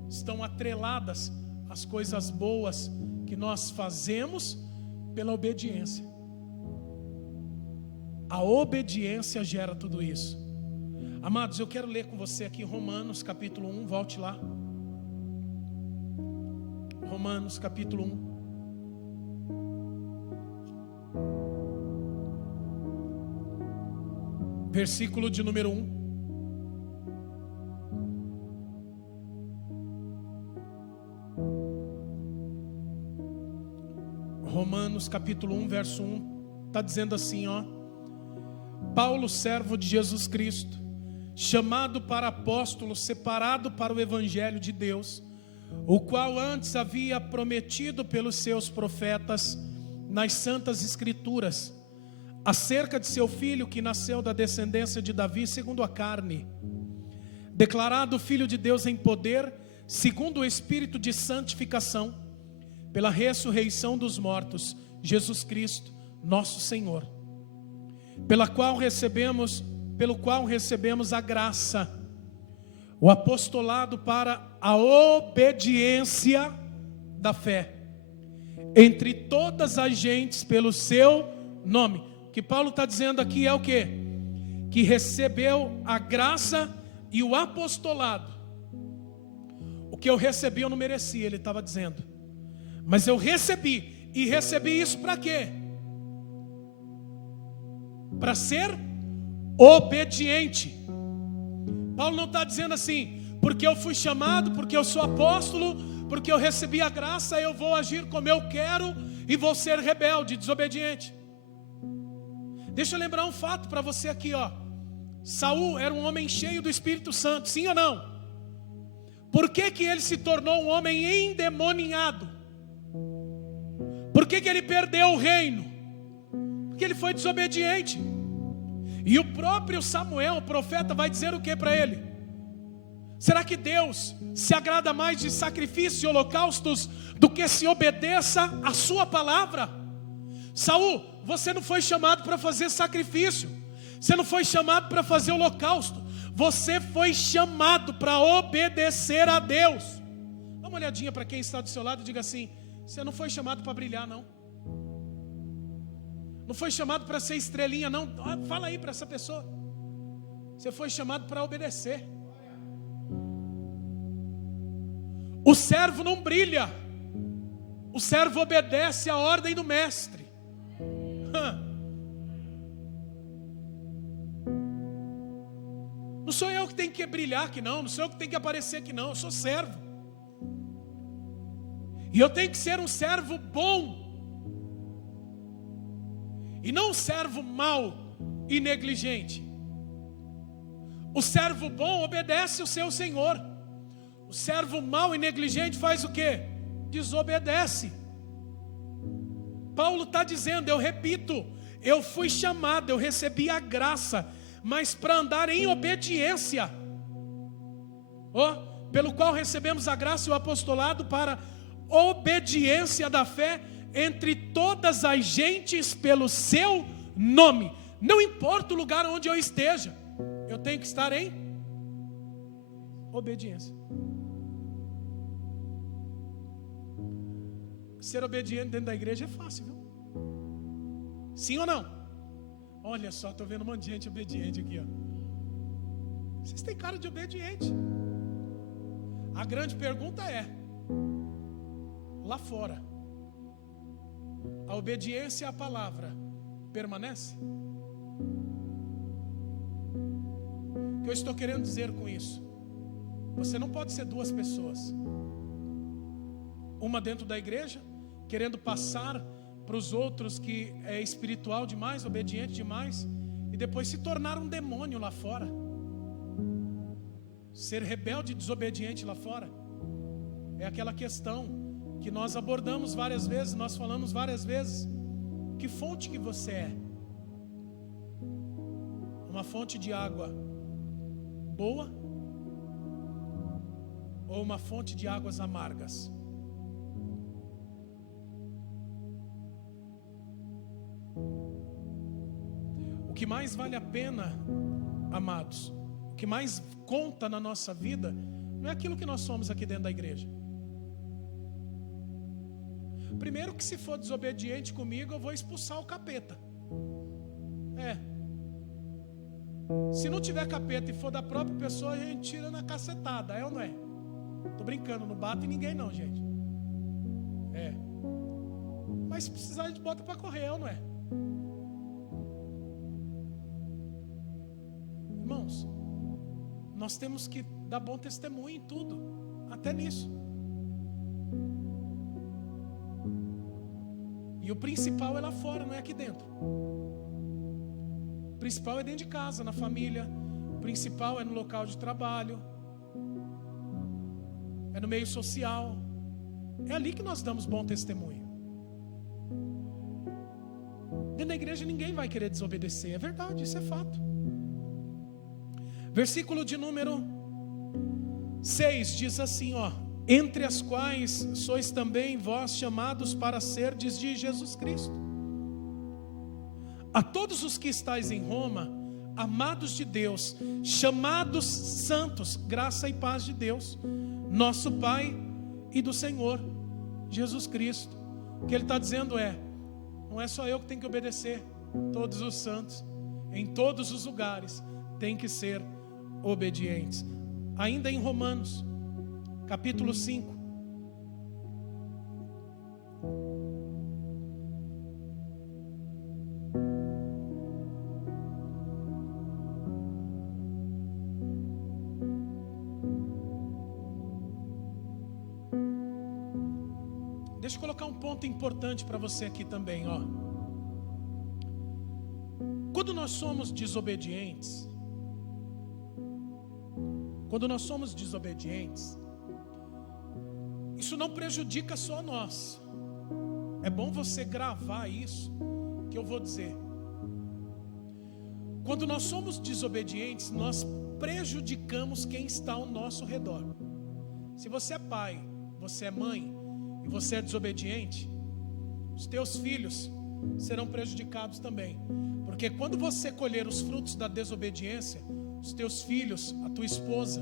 estão atreladas às coisas boas que nós fazemos pela obediência. A obediência gera tudo isso. Amados, eu quero ler com você aqui Romanos capítulo 1, volte lá. Romanos capítulo 1, versículo de número 1. Romanos capítulo 1, verso 1, está dizendo assim, Paulo, servo de Jesus Cristo, chamado para apóstolo, separado para o evangelho de Deus, o qual antes havia prometido pelos seus profetas nas santas escrituras, acerca de seu filho que nasceu da descendência de Davi segundo a carne, declarado filho de Deus em poder, segundo o Espírito de santificação, pela ressurreição dos mortos, Jesus Cristo, nosso Senhor, pelo qual recebemos a graça, o apostolado para a obediência da fé, entre todas as gentes pelo seu nome. O que Paulo está dizendo aqui é o quê? Que recebeu a graça e o apostolado. O que eu recebi eu não merecia, ele estava dizendo, mas eu recebi, e recebi isso para quê? Para ser obediente. Paulo não está dizendo assim, porque eu fui chamado, porque eu sou apóstolo, porque eu recebi a graça, eu vou agir como eu quero e vou ser rebelde, desobediente. Deixa eu lembrar um fato para você aqui, ó. Saul era um homem cheio do Espírito Santo, sim ou não? Por que que ele se tornou um homem endemoniado? Por que que ele perdeu o reino? Porque ele foi desobediente. E o próprio Samuel, o profeta, vai dizer o que para ele? Será que Deus se agrada mais de sacrifícios e holocaustos do que se obedeça a sua palavra? Saul, você não foi chamado para fazer sacrifício, você não foi chamado para fazer holocausto, você foi chamado para obedecer a Deus. Dá uma olhadinha para quem está do seu lado e diga assim: você não foi chamado para brilhar, não. Não foi chamado para ser estrelinha, não. Fala aí para essa pessoa. Você foi chamado para obedecer. O servo não brilha, o servo obedece à ordem do mestre. Não sou eu que tenho que brilhar aqui, não sou eu que tenho que aparecer aqui, não. Eu sou servo. E eu tenho que ser um servo bom, e não um servo mau e negligente. O servo bom obedece o seu senhor. O servo mau e negligente faz o quê? Desobedece. Paulo está dizendo, eu repito, eu fui chamado, eu recebi a graça, mas para andar em obediência, pelo qual recebemos a graça e o apostolado para obediência da fé entre todas as gentes pelo seu nome. Não importa o lugar onde eu esteja, eu tenho que estar em obediência. Ser obediente dentro da igreja é fácil, viu? Sim ou não? Olha só, estou vendo um monte de gente obediente aqui, ó. Vocês têm cara de obediente. A grande pergunta é: lá fora, a obediência à palavra permanece? O que eu estou querendo dizer com isso? Você não pode ser duas pessoas. Uma dentro da igreja, querendo passar para os outros que é espiritual demais, obediente demais, e depois se tornar um demônio lá fora. Ser rebelde e desobediente lá fora. É aquela questão que nós abordamos várias vezes, nós falamos várias vezes. Que fonte que você é? Uma fonte de água boa ou uma fonte de águas amargas? O que mais vale a pena, amados, o que mais conta na nossa vida, não é aquilo que nós somos aqui dentro da igreja. Primeiro que se for desobediente comigo, eu vou expulsar o capeta. Se não tiver capeta e for da própria pessoa, a gente tira na cacetada, é ou não é? Tô brincando, não bate em ninguém não, gente. Mas se precisar a gente bota para correr, é ou não é? Irmãos, nós temos que dar bom testemunho em tudo, até nisso. E o principal é lá fora, não é aqui dentro. O principal é dentro de casa, na família. O principal é no local de trabalho. É no meio social. É ali que nós damos bom testemunho. Dentro da igreja ninguém vai querer desobedecer, é verdade, isso é fato. Versículo de número 6 diz assim, entre as quais sois também vós chamados para serdes de Jesus Cristo. A todos os que estáis em Roma, amados de Deus, chamados santos, graça e paz de Deus, nosso Pai e do Senhor Jesus Cristo. O que ele está dizendo não é só eu que tenho que obedecer, todos os santos, em todos os lugares, têm que ser obedientes. Ainda em Romanos, capítulo 5. Deixa eu colocar um ponto importante para você aqui também, ó. Quando nós somos desobedientes, isso não prejudica só nós. É bom você gravar isso que eu vou dizer. Quando nós somos desobedientes, nós prejudicamos quem está ao nosso redor. Se você é pai, você é mãe e você é desobediente, os teus filhos serão prejudicados também. Porque quando você colher os frutos da desobediência, os teus filhos, a tua esposa,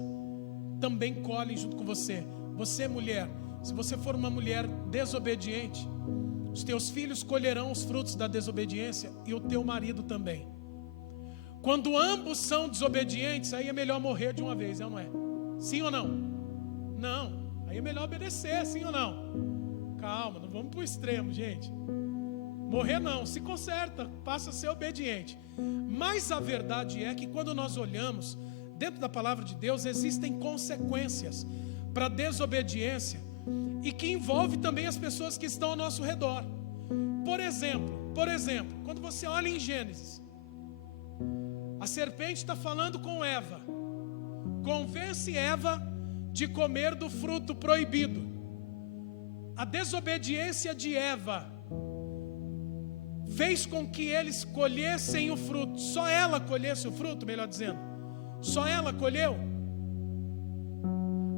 também colhem junto com você. Você, mulher, se você for uma mulher desobediente, os teus filhos colherão os frutos da desobediência e o teu marido também. Quando ambos são desobedientes, aí é melhor morrer de uma vez, não é? Sim ou não? Não, aí é melhor obedecer, sim ou não? Calma, não vamos para o extremo, gente. Morrer não, se conserta, passa a ser obediente. Mas a verdade é que quando nós olhamos, dentro da palavra de Deus, existem consequências para a desobediência e que envolve também as pessoas que estão ao nosso redor. Por exemplo, quando você olha em Gênesis, a serpente está falando com Eva, convence Eva de comer do fruto proibido. A desobediência de Eva fez com que eles colhessem o fruto. Só ela colhesse o fruto, melhor dizendo. Só ela colheu.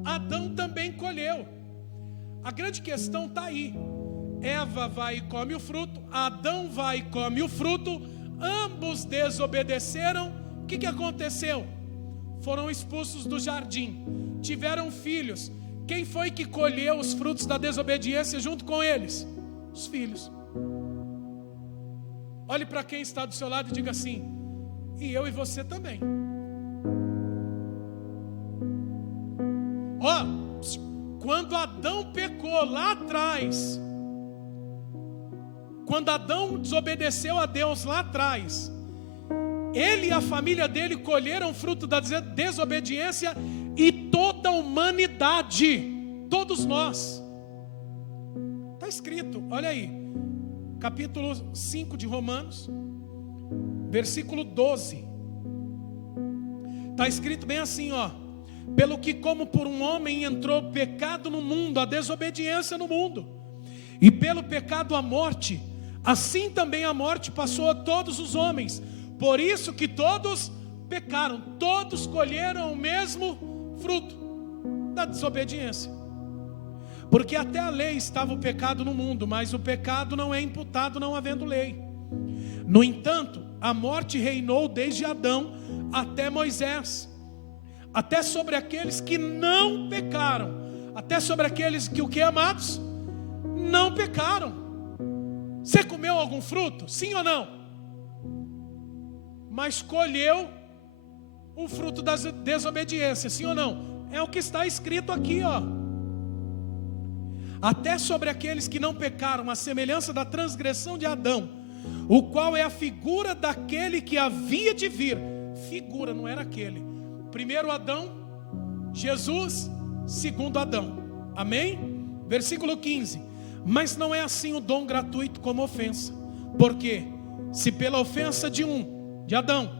Adão também colheu. A grande questão está aí. Eva vai e come o fruto, Adão vai e come o fruto, ambos desobedeceram. O que aconteceu? Foram expulsos do jardim, tiveram filhos. Quem foi que colheu os frutos da desobediência junto com eles? Os filhos. Olhe para quem está do seu lado e diga assim: e eu e você também. Ó, quando Adão pecou lá atrás, quando Adão desobedeceu a Deus lá atrás, ele e a família dele colheram fruto da desobediência, e toda a humanidade, todos nós. Está escrito, olha aí, capítulo 5 de Romanos, versículo 12. Está escrito bem assim, ó: pelo que como por um homem entrou o pecado no mundo, a desobediência no mundo, e pelo pecado a morte, assim também a morte passou a todos os homens. Por isso que todos pecaram, todos colheram o mesmo fruto da desobediência. Porque até a lei estava o pecado no mundo, mas o pecado não é imputado não havendo lei. No entanto, a morte reinou desde Adão até Moisés, até sobre aqueles que não pecaram, até sobre aqueles que, o que, amados? Não pecaram. Você comeu algum fruto? Sim ou não? Mas colheu o fruto da desobediência, sim ou não? É o que está escrito aqui, ó. Até sobre aqueles que não pecaram, a semelhança da transgressão de Adão, o qual é a figura daquele que havia de vir. Figura, não era aquele. Primeiro Adão, Jesus, segundo Adão. Amém? Versículo 15. Mas não é assim o dom gratuito como ofensa. Porque se pela ofensa de Adão,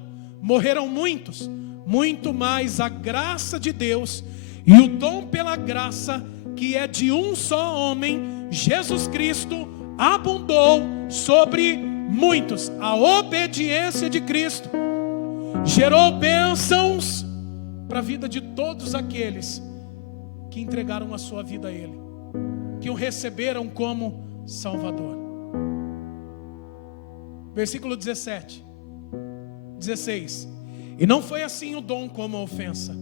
morreram muitos, muito mais a graça de Deus e o dom pela graça, que é de um só homem, Jesus Cristo, abundou sobre muitos. A obediência de Cristo gerou bênçãos para a vida de todos aqueles que entregaram a sua vida a Ele, que o receberam como Salvador. Versículo 16. E não foi assim o dom como a ofensa.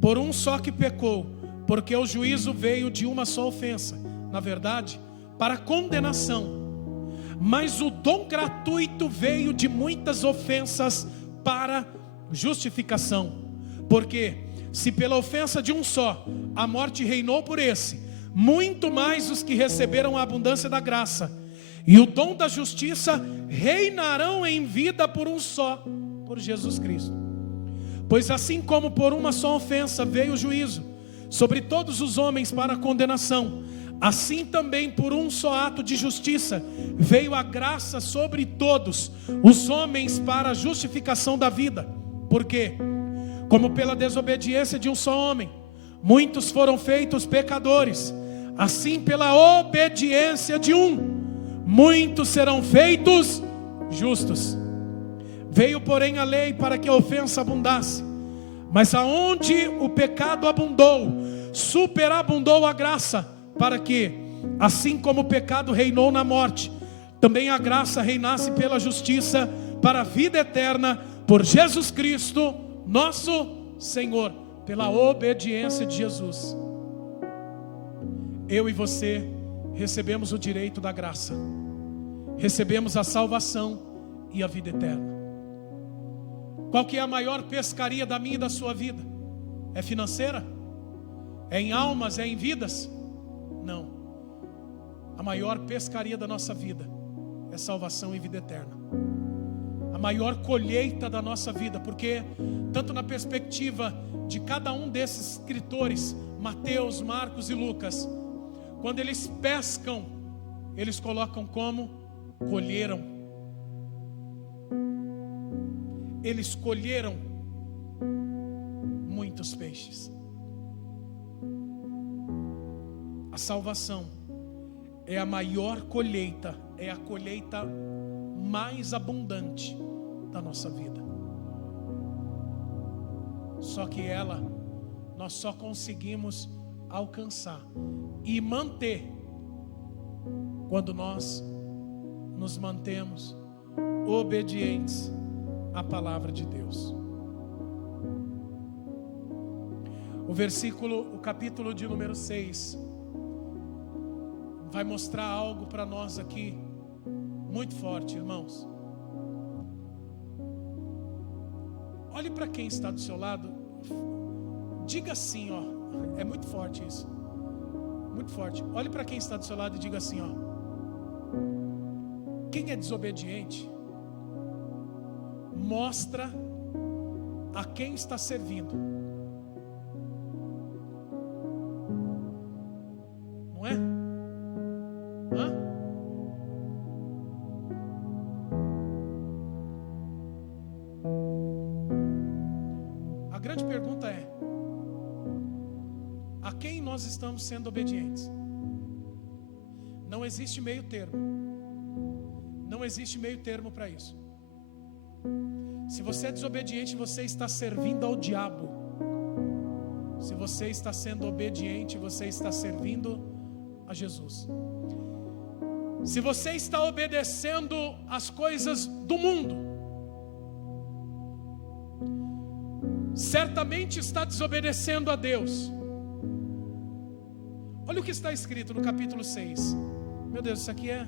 Por um só que pecou, porque o juízo veio de uma só ofensa, na verdade, para condenação. Mas o dom gratuito veio de muitas ofensas para justificação. Porque se pela ofensa de um só a morte reinou por esse, muito mais os que receberam a abundância da graça e o dom da justiça reinarão em vida por um só, por Jesus Cristo. Pois assim como por uma só ofensa veio o juízo sobre todos os homens para a condenação, assim também por um só ato de justiça veio a graça sobre todos os homens para a justificação da vida. Por quê? Como pela desobediência de um só homem muitos foram feitos pecadores, assim pela obediência de um muitos serão feitos justos. Veio, porém, a lei para que a ofensa abundasse, mas aonde o pecado abundou, superabundou a graça, para que, assim como o pecado reinou na morte, também a graça reinasse pela justiça para a vida eterna, por Jesus Cristo, nosso Senhor. Pela obediência de Jesus, eu e você recebemos o direito da graça, recebemos a salvação e a vida eterna. Qual que é a maior pescaria da minha e da sua vida? É financeira? É em almas? É em vidas? Não. A maior pescaria da nossa vida é salvação e vida eterna. A maior colheita da nossa vida, porque tanto na perspectiva de cada um desses escritores, Mateus, Marcos e Lucas, quando eles pescam, eles colocam como colheram. Eles colheram muitos peixes. A salvação é a maior colheita, é a colheita mais abundante da nossa vida. Só que ela, nós só conseguimos alcançar e manter quando nós nos mantemos obedientes à palavra de Deus. O capítulo de número 6 vai mostrar algo para nós aqui muito forte, irmãos. Olhe para quem está do seu lado, diga assim, ó, é muito forte isso, muito forte. Olhe para quem está do seu lado e diga assim, ó: quem é desobediente mostra a quem está servindo. Não é? A grande pergunta é: a quem nós estamos sendo obedientes? Não existe meio termo. Não existe meio termo para isso. Se você é desobediente, você está servindo ao diabo. Se você está sendo obediente, você está servindo a Jesus. Se você está obedecendo às coisas do mundo, certamente está desobedecendo a Deus. Olha o que está escrito no capítulo 6. Meu Deus, isso aqui é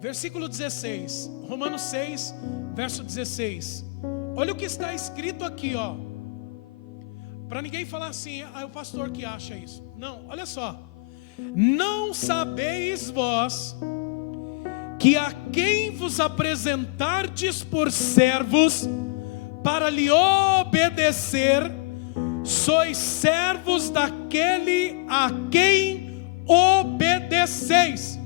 versículo 16, Romanos 6, verso 16. Olha o que está escrito aqui, ó. Para ninguém falar assim, é o pastor que acha isso. Não, olha só. Não sabeis vós que a quem vos apresentardes por servos para lhe obedecer, sois servos daquele a quem obedeceis.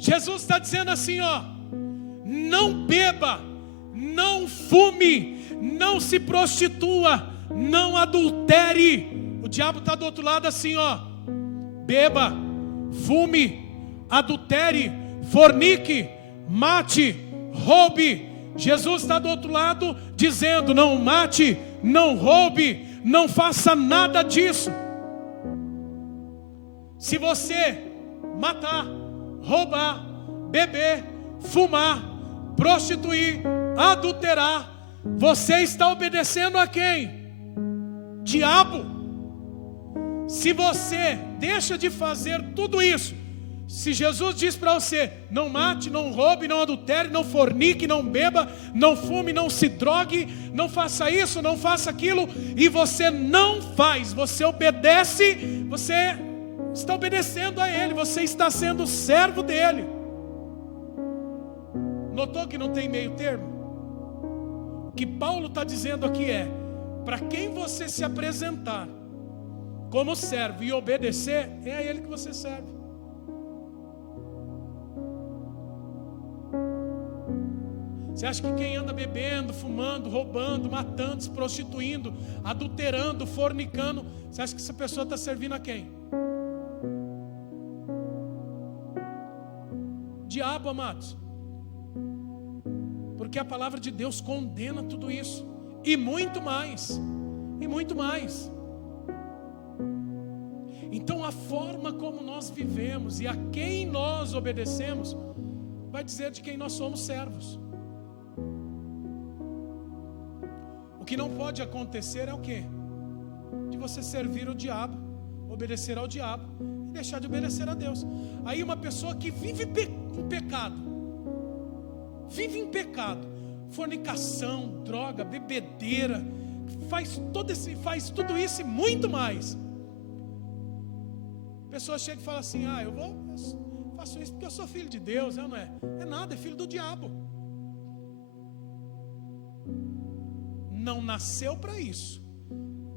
Jesus está dizendo assim, ó: não beba, não fume, não se prostitua, não adultere. O diabo está do outro lado assim, ó: beba, fume, adultere, fornique, mate, roube. Jesus está do outro lado dizendo: não mate, não roube, não faça nada disso. Se você matar, roubar, beber, fumar, prostituir, adulterar, você está obedecendo a quem? Diabo. Se você deixa de fazer tudo isso, se Jesus diz para você: não mate, não roube, não adultere, não fornique, não beba, não fume, não se drogue, não faça isso, não faça aquilo, e você não faz, você obedece, você está obedecendo a Ele, você está sendo servo dEle. Notou que não tem meio termo? O que Paulo está dizendo aqui é: para quem você se apresentar como servo e obedecer, é a Ele que você serve. Você acha que quem anda bebendo, fumando, roubando, matando, se prostituindo, adulterando, fornicando, você acha que essa pessoa está servindo a quem? Diabo, amados. Porque a palavra de Deus condena tudo isso. E muito mais. E muito mais. Então a forma como nós vivemos e a quem nós obedecemos vai dizer de quem nós somos servos. O que não pode acontecer é o quê? De você servir o diabo, obedecer ao diabo e deixar de obedecer a Deus. Aí uma pessoa que vive em pecado, fornicação, droga, bebedeira, faz tudo isso e muito mais. A pessoa chega e fala assim: eu faço isso porque eu sou filho de Deus. Não é? É nada, é filho do diabo. Não nasceu para isso,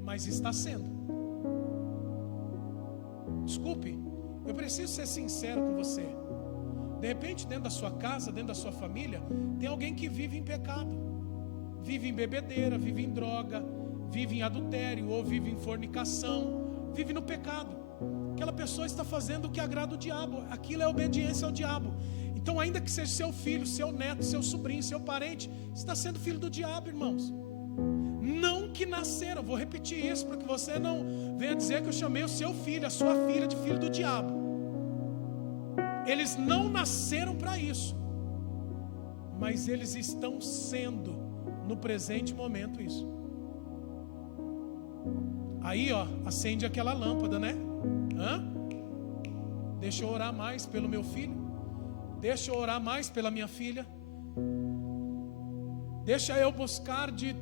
mas está sendo. Desculpe, eu preciso ser sincero com você. De repente, dentro da sua casa, dentro da sua família, tem alguém que vive em pecado, vive em bebedeira, vive em droga, vive em adultério, ou vive em fornicação, vive no pecado. Aquela pessoa está fazendo o que agrada o diabo. Aquilo é obediência ao diabo. Então, ainda que seja seu filho, seu neto, seu sobrinho, seu parente, está sendo filho do diabo, irmãos. Não que nasceram, vou repetir isso para que você não venha dizer que eu chamei o seu filho, a sua filha de filho do diabo. Eles não nasceram para isso, mas eles estão sendo no presente momento isso. Aí acende aquela lâmpada, né? Deixa eu orar mais pelo meu filho, deixa eu orar mais pela minha filha, deixa eu buscar de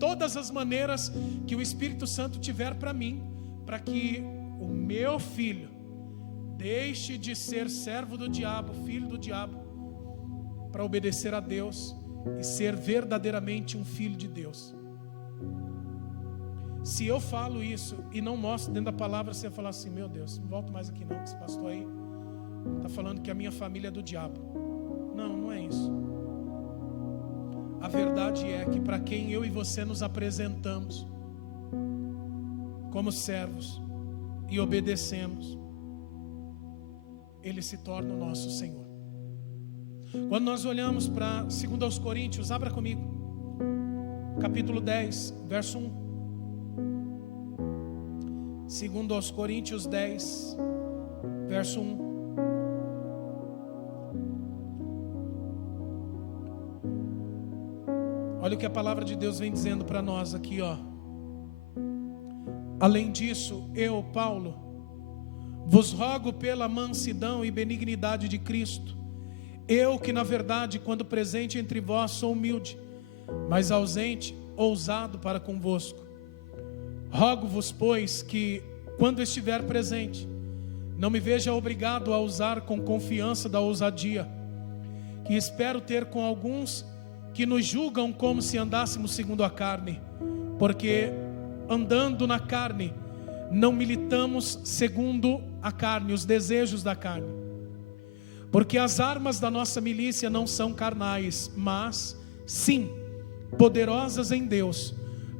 todas as maneiras que o Espírito Santo tiver para mim, para que o meu filho deixe de ser servo do diabo, filho do diabo, para obedecer a Deus e ser verdadeiramente um filho de Deus. Se eu falo isso e não mostro dentro da palavra, você vai falar assim: meu Deus, não volto mais aqui não, que esse pastor aí está falando que a minha família é do diabo. Não, não é isso. A verdade é que para quem eu e você nos apresentamos como servos e obedecemos, Ele se torna o nosso Senhor. Quando nós olhamos para 2 Coríntios, abra comigo, capítulo 10, verso 1. 2 Coríntios 10, verso 1. Olha o que a palavra de Deus vem dizendo para nós aqui, Além disso, eu, Paulo, vos rogo pela mansidão e benignidade de Cristo, eu que na verdade, quando presente entre vós, sou humilde, mas ausente, ousado para convosco. Rogo-vos, pois, que quando estiver presente, não me veja obrigado a usar com confiança da ousadia, que espero ter com alguns que nos julgam como se andássemos segundo a carne, porque andando na carne, não militamos segundo a carne, os desejos da carne. Porque as armas da nossa milícia não são carnais, mas sim poderosas em Deus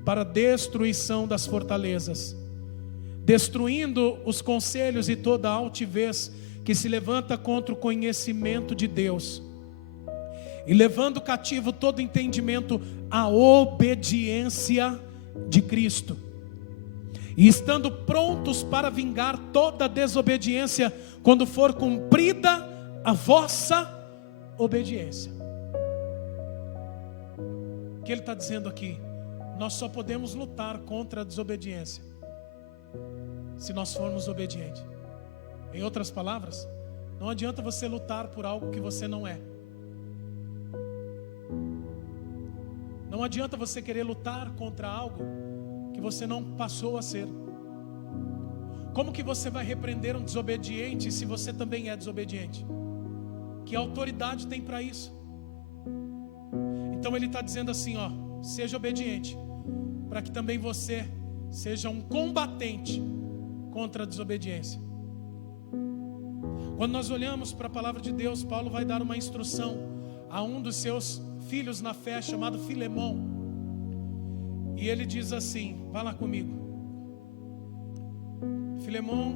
para a destruição das fortalezas, destruindo os conselhos e toda a altivez que se levanta contra o conhecimento de Deus, e levando cativo todo entendimento à obediência de Cristo, e estando prontos para vingar toda desobediência quando for cumprida a vossa obediência. O que ele está dizendo aqui? Nós só podemos lutar contra a desobediência se nós formos obedientes. Em outras palavras, não adianta você lutar por algo que você não é. Não adianta você querer lutar contra algo que você não passou a ser. Como que você vai repreender um desobediente se você também é desobediente? Que autoridade tem para isso? Então ele está dizendo assim, seja obediente, para que também você seja um combatente contra a desobediência. Quando nós olhamos para a palavra de Deus, Paulo vai dar uma instrução a um dos seus filhos na fé, chamado Filemão. E ele diz assim, vá lá comigo. Filemão,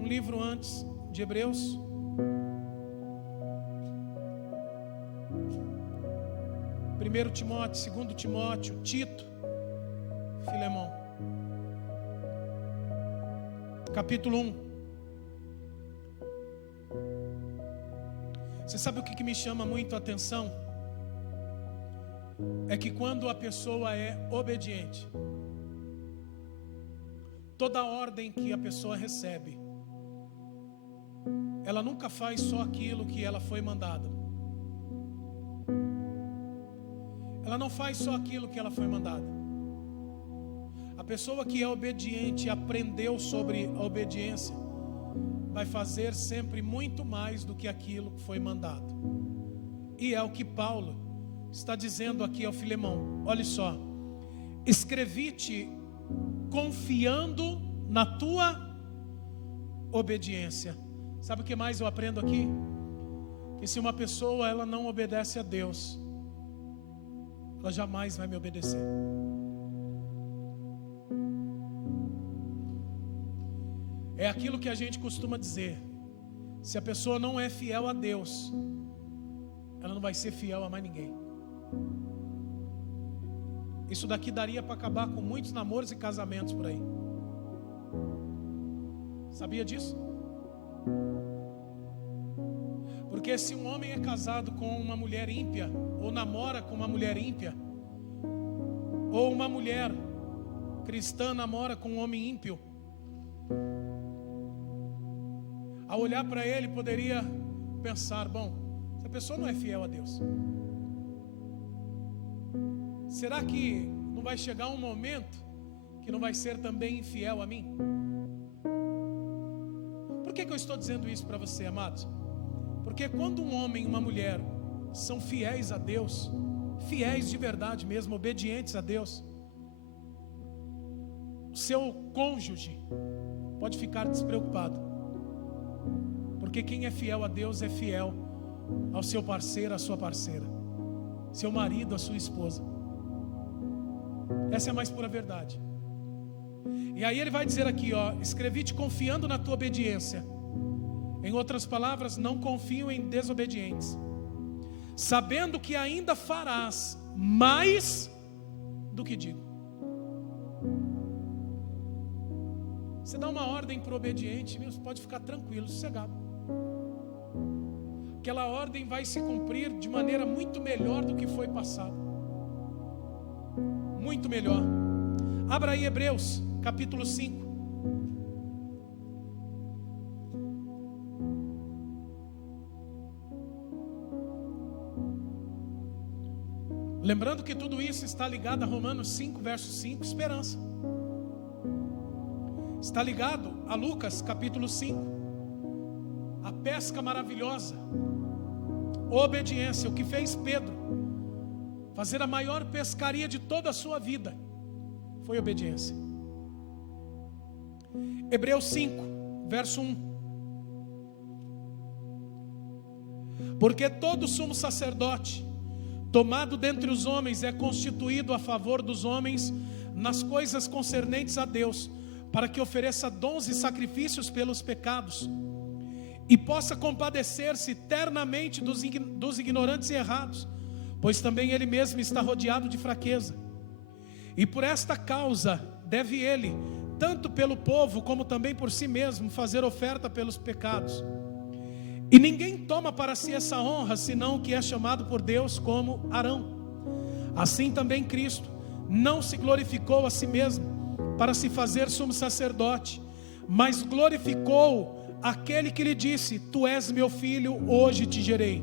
um livro antes de Hebreus. Primeiro Timóteo, segundo Timóteo, Tito, Filemão. Capítulo 1. Você sabe o que me chama muito a atenção? É que quando a pessoa é obediente, toda ordem que a pessoa recebe, ela nunca faz só aquilo que ela foi mandada. Ela não faz só aquilo que ela foi mandada. A pessoa que é obediente, aprendeu sobre a obediência, vai fazer sempre muito mais do que aquilo que foi mandado. E é o que Paulo está dizendo aqui ao Filemão. Olha só: escrevi-te confiando na tua obediência. Sabe o que mais eu aprendo aqui? Que se uma pessoa ela não obedece a Deus, ela jamais vai me obedecer. É aquilo que a gente costuma dizer: se a pessoa não é fiel a Deus, ela não vai ser fiel a mais ninguém. Isso daqui daria para acabar com muitos namoros e casamentos por aí. Sabia disso? Porque se um homem é casado com uma mulher ímpia, ou namora com uma mulher ímpia, ou uma mulher cristã namora com um homem ímpio, ao olhar para ele poderia pensar: bom, essa pessoa não é fiel a Deus. Será que não vai chegar um momento que não vai ser também infiel a mim? Por que eu estou dizendo isso para você, amados? Porque quando um homem e uma mulher são fiéis a Deus, fiéis de verdade mesmo, obedientes a Deus, o seu cônjuge pode ficar despreocupado. Porque quem é fiel a Deus é fiel ao seu parceiro, à sua parceira, seu marido, à sua esposa. Essa é a mais pura verdade. E aí ele vai dizer aqui, ó: escrevi-te confiando na tua obediência. Em outras palavras, não confio em desobedientes, sabendo que ainda farás mais do que digo. Você dá uma ordem para o obediente, você pode ficar tranquilo, sossegado. Aquela ordem vai se cumprir de maneira muito melhor do que foi passado. Muito melhor. Abra aí Hebreus, capítulo 5. Lembrando que tudo isso está ligado a Romanos 5, verso 5, esperança. Está ligado a Lucas, capítulo 5, a pesca maravilhosa, obediência. O que fez Pedro fazer a maior pescaria de toda a sua vida foi obediência. Hebreus 5, verso 1. Porque todo sumo sacerdote tomado dentre os homens é constituído a favor dos homens nas coisas concernentes a Deus, para que ofereça dons e sacrifícios pelos pecados, e possa compadecer-se eternamente dos ignorantes e errados, pois também ele mesmo está rodeado de fraqueza. E por esta causa deve ele, tanto pelo povo como também por si mesmo, fazer oferta pelos pecados. E ninguém toma para si essa honra, senão o que é chamado por Deus, como Arão. Assim também Cristo não se glorificou a si mesmo para se fazer sumo sacerdote, mas glorificou aquele que lhe disse: tu és meu filho, hoje te gerei.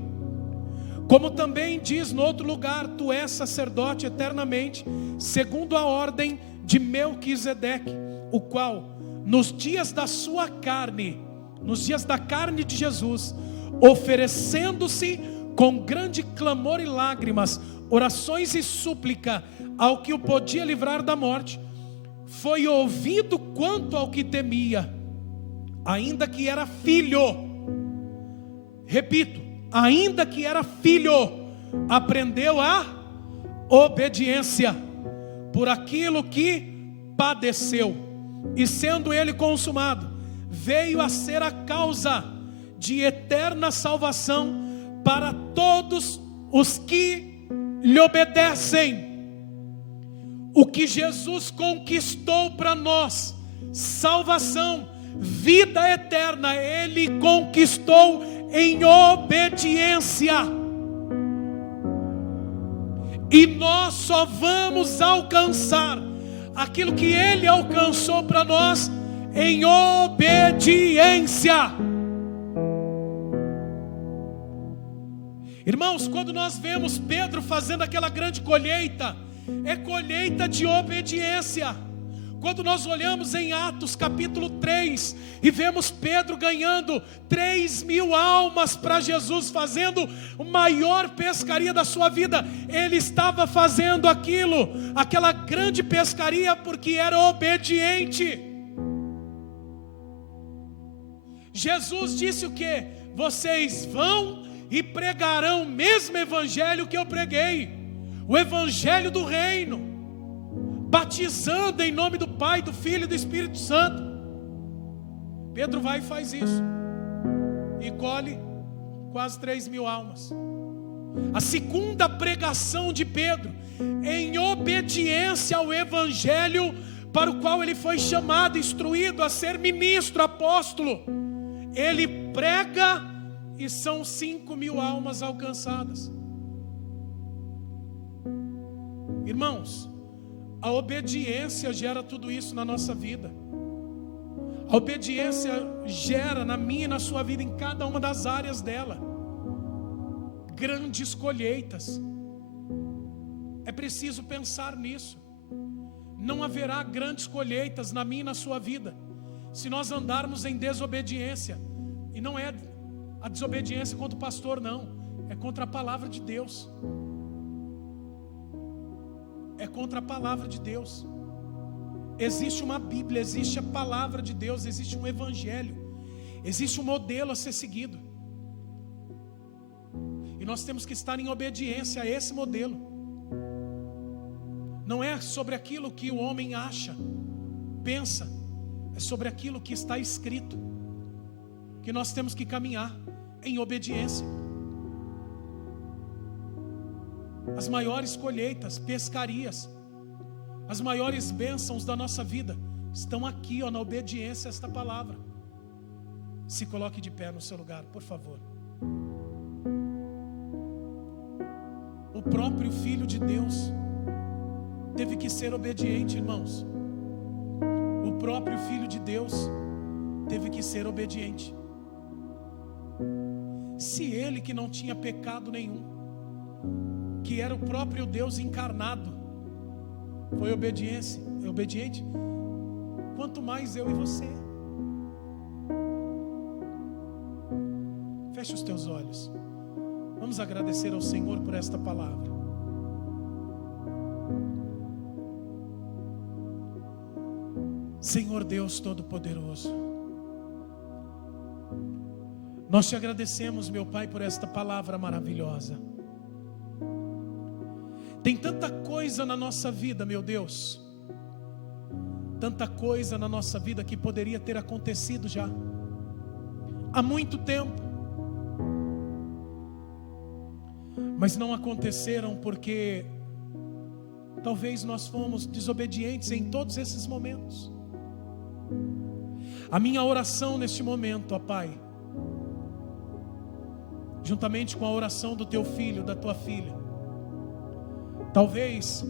Como também diz no outro lugar: tu és sacerdote eternamente, segundo a ordem de Melquisedeque, o qual nos dias da sua carne, nos dias da carne de Jesus, oferecendo-se com grande clamor e lágrimas, orações e súplica ao que o podia livrar da morte, foi ouvido quanto ao que temia, ainda que era filho. Repito, ainda que era filho, aprendeu a obediência por aquilo que padeceu, e sendo ele consumado, veio a ser a causa de eterna salvação para todos os que lhe obedecem. O que Jesus conquistou para nós, salvação, vida eterna, Ele conquistou em obediência. E nós só vamos alcançar aquilo que Ele alcançou para nós em obediência. Irmãos, quando nós vemos Pedro fazendo aquela grande colheita, é colheita de obediência. Quando nós olhamos em Atos capítulo 3 e vemos Pedro ganhando 3.000 almas para Jesus, fazendo a maior pescaria da sua vida, ele estava fazendo aquela grande pescaria porque era obediente. Jesus disse o quê? Vocês vão e pregarão o mesmo evangelho que eu preguei, o evangelho do reino, batizando em nome do Pai, do Filho e do Espírito Santo. Pedro vai e faz isso, e colhe quase 3.000 almas. A segunda pregação de Pedro, em obediência ao evangelho para o qual ele foi chamado, instruído a ser ministro, apóstolo, ele prega e são 5.000 almas alcançadas. Irmãos, a obediência gera tudo isso na nossa vida. A obediência gera na minha e na sua vida, em cada uma das áreas dela, grandes colheitas. É preciso pensar nisso. Não haverá grandes colheitas na minha e na sua vida se nós andarmos em desobediência. E não é a desobediência contra o pastor, não. É contra a palavra de Deus. É contra a palavra de Deus. Existe uma Bíblia, existe a palavra de Deus, existe um evangelho, existe um modelo a ser seguido. E nós temos que estar em obediência a esse modelo. Não é sobre aquilo que o homem acha, pensa, é sobre aquilo que está escrito, que nós temos que caminhar em obediência. As maiores colheitas, pescarias, as maiores bênçãos da nossa vida estão aqui, na obediência a esta palavra. Se coloque de pé no seu lugar, por favor. O próprio Filho de Deus teve que ser obediente, irmãos. O próprio Filho de Deus teve que ser obediente. Se ele, que não tinha pecado nenhum, que era o próprio Deus encarnado, foi obediente, quanto mais eu e você. Feche os teus olhos. Vamos agradecer ao Senhor por esta palavra. Senhor Deus Todo-Poderoso, nós te agradecemos, meu Pai, por esta palavra maravilhosa. Tem tanta coisa na nossa vida, meu Deus, tanta coisa na nossa vida que poderia ter acontecido já há muito tempo, mas não aconteceram porque talvez nós fomos desobedientes em todos esses momentos. A minha oração neste momento, ó Pai, juntamente com a oração do teu filho, da tua filha, talvez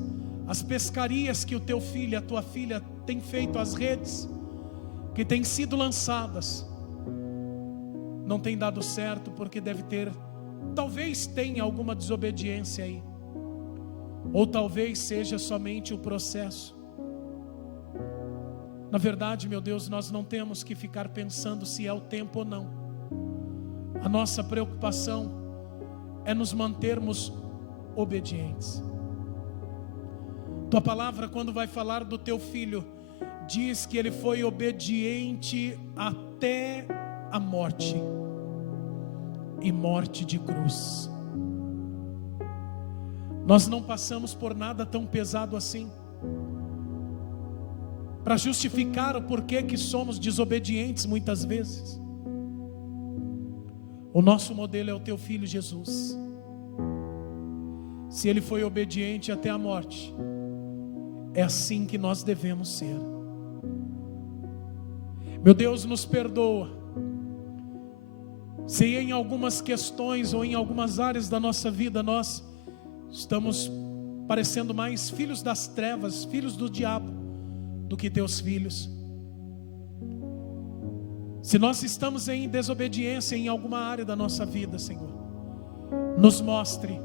as pescarias que o teu filho e a tua filha têm feito, as redes que têm sido lançadas, não tem dado certo, porque talvez tenha alguma desobediência aí, ou talvez seja somente o processo. Na verdade, meu Deus, nós não temos que ficar pensando se é o tempo ou não. A nossa preocupação é nos mantermos obedientes. Tua palavra, quando vai falar do teu filho, diz que ele foi obediente até a morte, e morte de cruz. Nós não passamos por nada tão pesado assim para justificar o porquê que somos desobedientes muitas vezes. O nosso modelo é o teu filho Jesus. Se ele foi obediente até a morte, é assim que nós devemos ser. Meu Deus, nos perdoa se em algumas questões ou em algumas áreas da nossa vida nós estamos parecendo mais filhos das trevas, filhos do diabo, do que teus filhos. Se nós estamos em desobediência em alguma área da nossa vida, Senhor, nos mostre,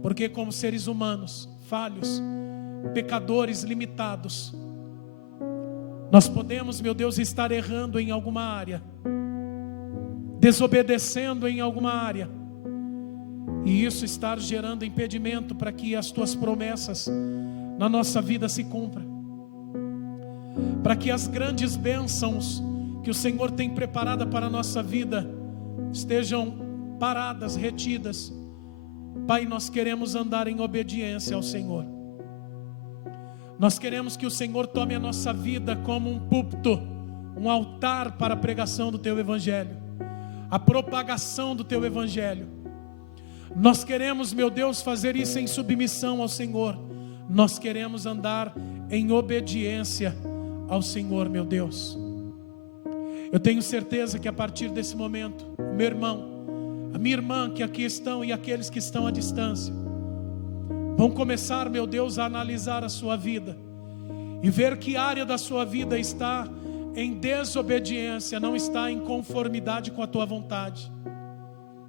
porque como seres humanos, falhos, pecadores limitados, nós podemos, meu Deus, estar errando em alguma área, desobedecendo em alguma área, e isso estar gerando impedimento para que as tuas promessas na nossa vida se cumpram, para que as grandes bênçãos que o Senhor tem preparada para a nossa vida estejam paradas, retidas. Pai, nós queremos andar em obediência ao Senhor. Nós queremos que o Senhor tome a nossa vida como um púlpito, um altar para a pregação do Teu Evangelho, a propagação do Teu Evangelho. Nós queremos, meu Deus, fazer isso em submissão ao Senhor. Nós queremos andar em obediência ao Senhor, meu Deus. Eu tenho certeza que a partir desse momento, meu irmão, a minha irmã que aqui estão e aqueles que estão à distância, vão começar, meu Deus, a analisar a sua vida e ver que área da sua vida está em desobediência, não está em conformidade com a tua vontade.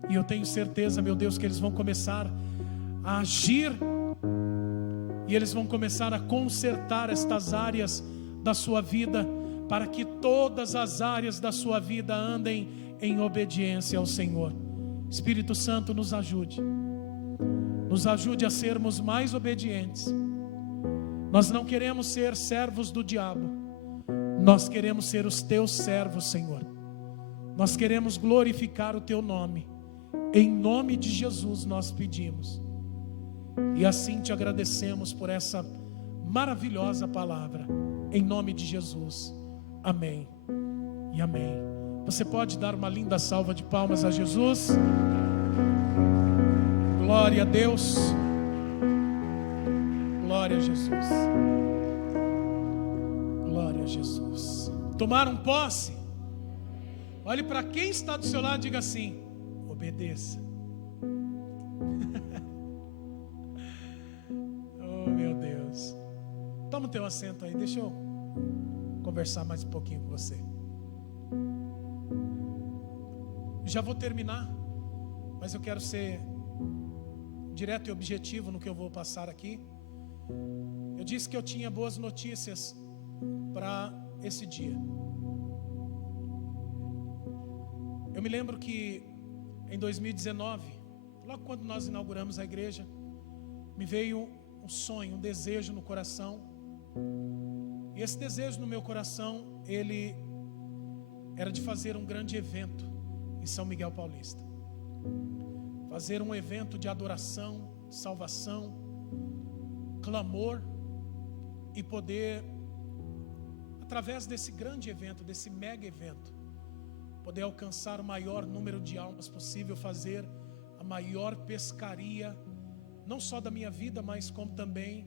E eu tenho certeza, meu Deus, que eles vão começar a agir e eles vão começar a consertar estas áreas da sua vida, para que todas as áreas da sua vida andem em obediência ao Senhor. Espírito Santo, nos ajude a sermos mais obedientes. Nós não queremos ser servos do diabo, nós queremos ser os teus servos, Senhor. Nós queremos glorificar o teu nome. Em nome de Jesus nós pedimos, e assim te agradecemos por essa maravilhosa palavra, em nome de Jesus, amém e amém. Você pode dar uma linda salva de palmas a Jesus? Glória a Deus, glória a Jesus, glória a Jesus. Tomaram posse? Olhe para quem está do seu lado e diga assim: obedeça. Oh, meu Deus. Toma o teu assento aí, deixa eu conversar mais um pouquinho com você. Já vou terminar, mas eu quero ser direto e objetivo no que eu vou passar aqui. Eu disse que eu tinha boas notícias para esse dia. Eu me lembro que em 2019, logo quando nós inauguramos a igreja, me veio um sonho, um desejo no coração. E esse desejo no meu coração, ele era de fazer um grande evento em São Miguel Paulista. Fazer um evento de adoração, salvação, clamor, e poder, através desse grande evento, desse mega evento, poder alcançar o maior número de almas possível, fazer a maior pescaria, não só da minha vida, mas como também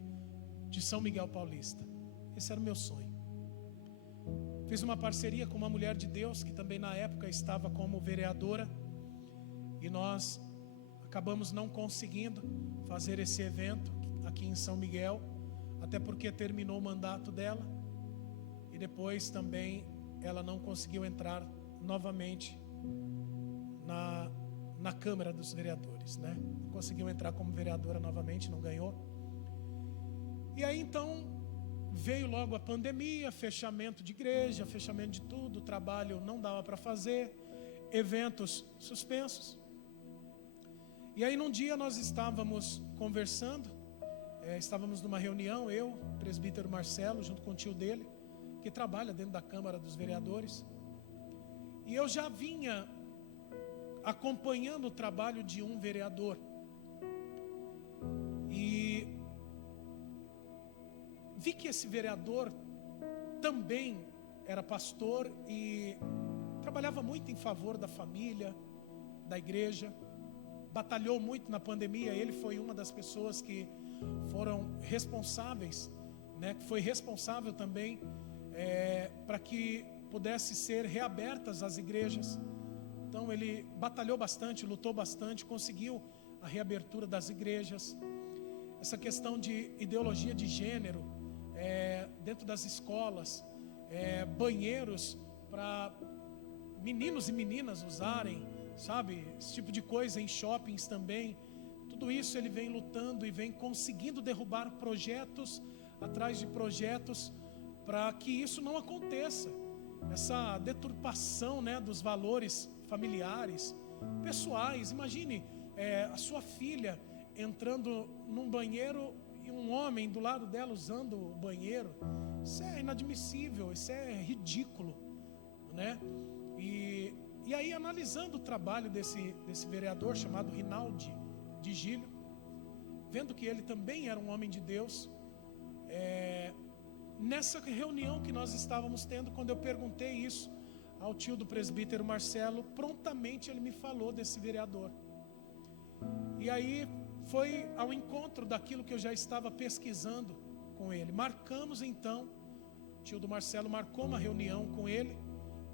de São Miguel Paulista. Esse era o meu sonho. Fiz uma parceria com uma mulher de Deus, que também na época estava como vereadora, e nós acabamos não conseguindo fazer esse evento aqui em São Miguel, até porque terminou o mandato dela, e depois também ela não conseguiu entrar novamente na Câmara dos Vereadores, né? Não conseguiu entrar como vereadora novamente, não ganhou. E aí então veio logo a pandemia, fechamento de igreja, fechamento de tudo, trabalho não dava para fazer, eventos suspensos. E aí num dia nós estávamos conversando, estávamos numa reunião, eu, o presbítero Marcelo, junto com o tio dele, que trabalha dentro da Câmara dos Vereadores. E eu já vinha acompanhando o trabalho de um vereador. E vi que esse vereador também era pastor e trabalhava muito em favor da família, da igreja. Batalhou muito na pandemia. Ele foi uma das pessoas que foram responsáveis, né, que foi responsável também para que pudesse ser reabertas as igrejas. Então ele batalhou bastante, lutou bastante, conseguiu a reabertura das igrejas. Essa questão de ideologia de gênero dentro das escolas, banheiros para meninos e meninas usarem, sabe, esse tipo de coisa em shoppings também. Tudo isso ele vem lutando e vem conseguindo derrubar projetos atrás de projetos para que isso não aconteça. Essa deturpação, né, dos valores familiares, pessoais. Imagine a sua filha entrando num banheiro e um homem do lado dela usando o banheiro. Isso é inadmissível, isso é ridículo, né? E aí, analisando o trabalho desse vereador chamado Rinaldi de Gílio, vendo que ele também era um homem de Deus, nessa reunião que nós estávamos tendo, quando eu perguntei isso ao tio do presbítero Marcelo, prontamente ele me falou desse vereador. E aí foi ao encontro daquilo que eu já estava pesquisando com ele. Marcamos então, o tio do Marcelo marcou uma reunião com ele.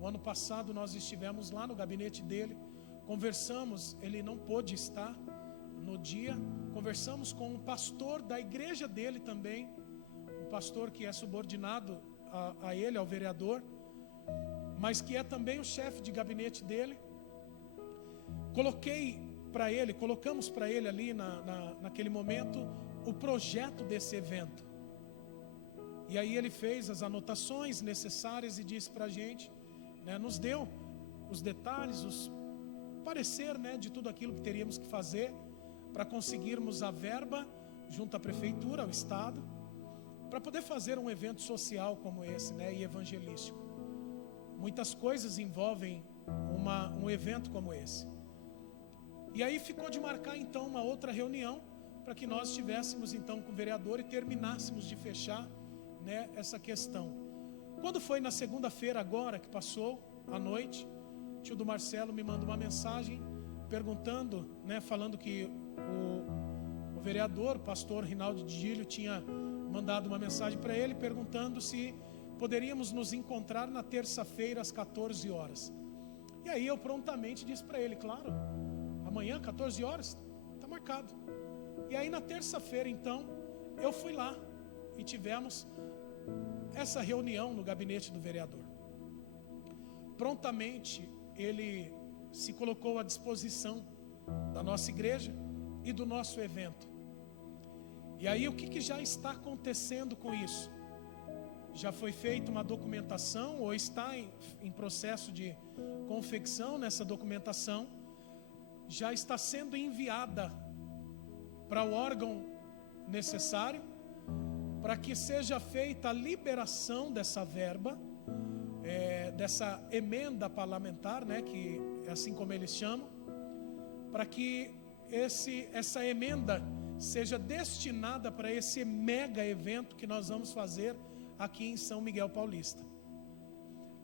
O ano passado nós estivemos lá no gabinete dele, conversamos, ele não pôde estar no dia, conversamos com um pastor da igreja dele também, um pastor que é subordinado a ele, ao vereador, mas que é também o chefe de gabinete dele. Colocamos para ele ali naquele momento o projeto desse evento. E aí ele fez as anotações necessárias e disse para a gente, né, nos deu os detalhes, os parecer, né, de tudo aquilo que teríamos que fazer para conseguirmos a verba junto à prefeitura, ao estado, para poder fazer um evento social como esse, né, e evangelístico. Muitas coisas envolvem um evento como esse. E aí ficou de marcar então uma outra reunião para que nós estivéssemos então com o vereador e terminássemos de fechar, né, essa questão. Quando foi na segunda-feira agora que passou à noite, o tio do Marcelo me manda uma mensagem perguntando, né, falando que o vereador, o pastor Rinaldi de Gílio, tinha mandado uma mensagem para ele perguntando se poderíamos nos encontrar na terça-feira às 14 horas. E aí eu prontamente disse para ele, claro, amanhã 14 horas, está marcado. E aí na terça-feira então, eu fui lá e tivemos essa reunião no gabinete do vereador. Prontamente ele se colocou à disposição da nossa igreja e do nosso evento. E aí o que já está acontecendo com isso? Já foi feita uma documentação ou está em processo de confecção nessa documentação. Já está sendo enviada para o órgão necessário para que seja feita a liberação dessa verba, dessa emenda parlamentar, né, que é assim como eles chamam, para que essa emenda seja destinada para esse mega evento que nós vamos fazer aqui em São Miguel Paulista.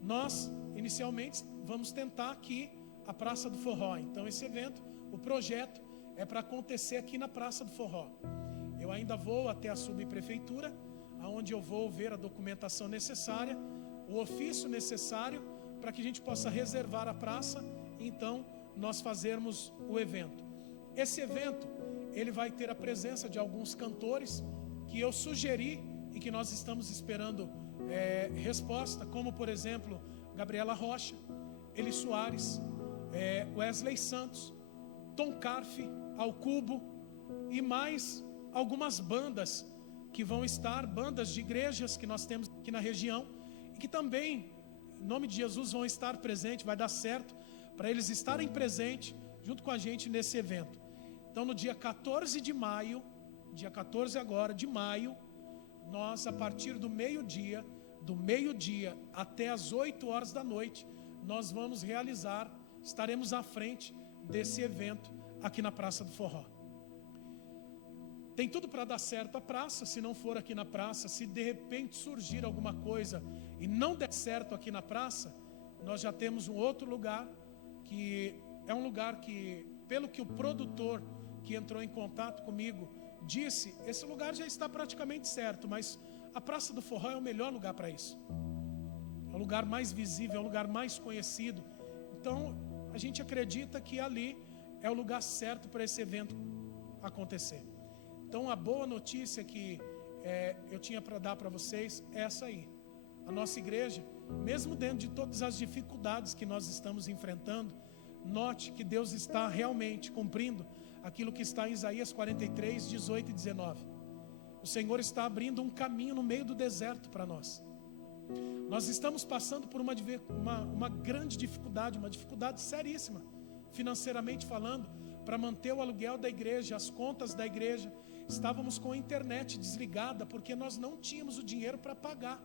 Nós, inicialmente, vamos tentar aqui a Praça do Forró. Então esse evento, o projeto é para acontecer aqui na Praça do Forró. Eu ainda vou até a subprefeitura, onde eu vou ver a documentação necessária, o ofício necessário para que a gente possa reservar a praça e então nós fazermos o evento. Esse evento, ele vai ter a presença de alguns cantores que eu sugeri e que nós estamos esperando resposta, como por exemplo, Gabriela Rocha, Eli Soares, Wesley Santos, Tom Carfe, Ao Cubo e mais algumas bandas que vão estar, bandas de igrejas que nós temos aqui na região e que também, em nome de Jesus, vão estar presentes, vai dar certo para eles estarem presentes junto com a gente nesse evento. Então no dia 14 de maio, dia 14 agora de maio, nós a partir do meio-dia até as 8 horas da noite, nós vamos realizar, estaremos à frente desse evento aqui na Praça do Forró. Tem tudo para dar certo a praça. Se não for aqui na praça, se de repente surgir alguma coisa e não der certo aqui na praça, nós já temos um outro lugar, que é um lugar que, pelo que o produtor que entrou em contato comigo disse, esse lugar já está praticamente certo, mas a Praça do Forró é o melhor lugar para isso. É o lugar mais visível, é o lugar mais conhecido. Então, a gente acredita que ali é o lugar certo para esse evento acontecer. Então, a boa notícia que eu tinha para dar para vocês é essa aí. A nossa igreja, mesmo dentro de todas as dificuldades que nós estamos enfrentando, note que Deus está realmente cumprindo aquilo que está em Isaías 43, 18 e 19. O Senhor está abrindo um caminho no meio do deserto para nós. Nós estamos passando por uma grande dificuldade, uma dificuldade seríssima, financeiramente falando, para manter o aluguel da igreja, as contas da igreja. Estávamos com a internet desligada porque nós não tínhamos o dinheiro para pagar.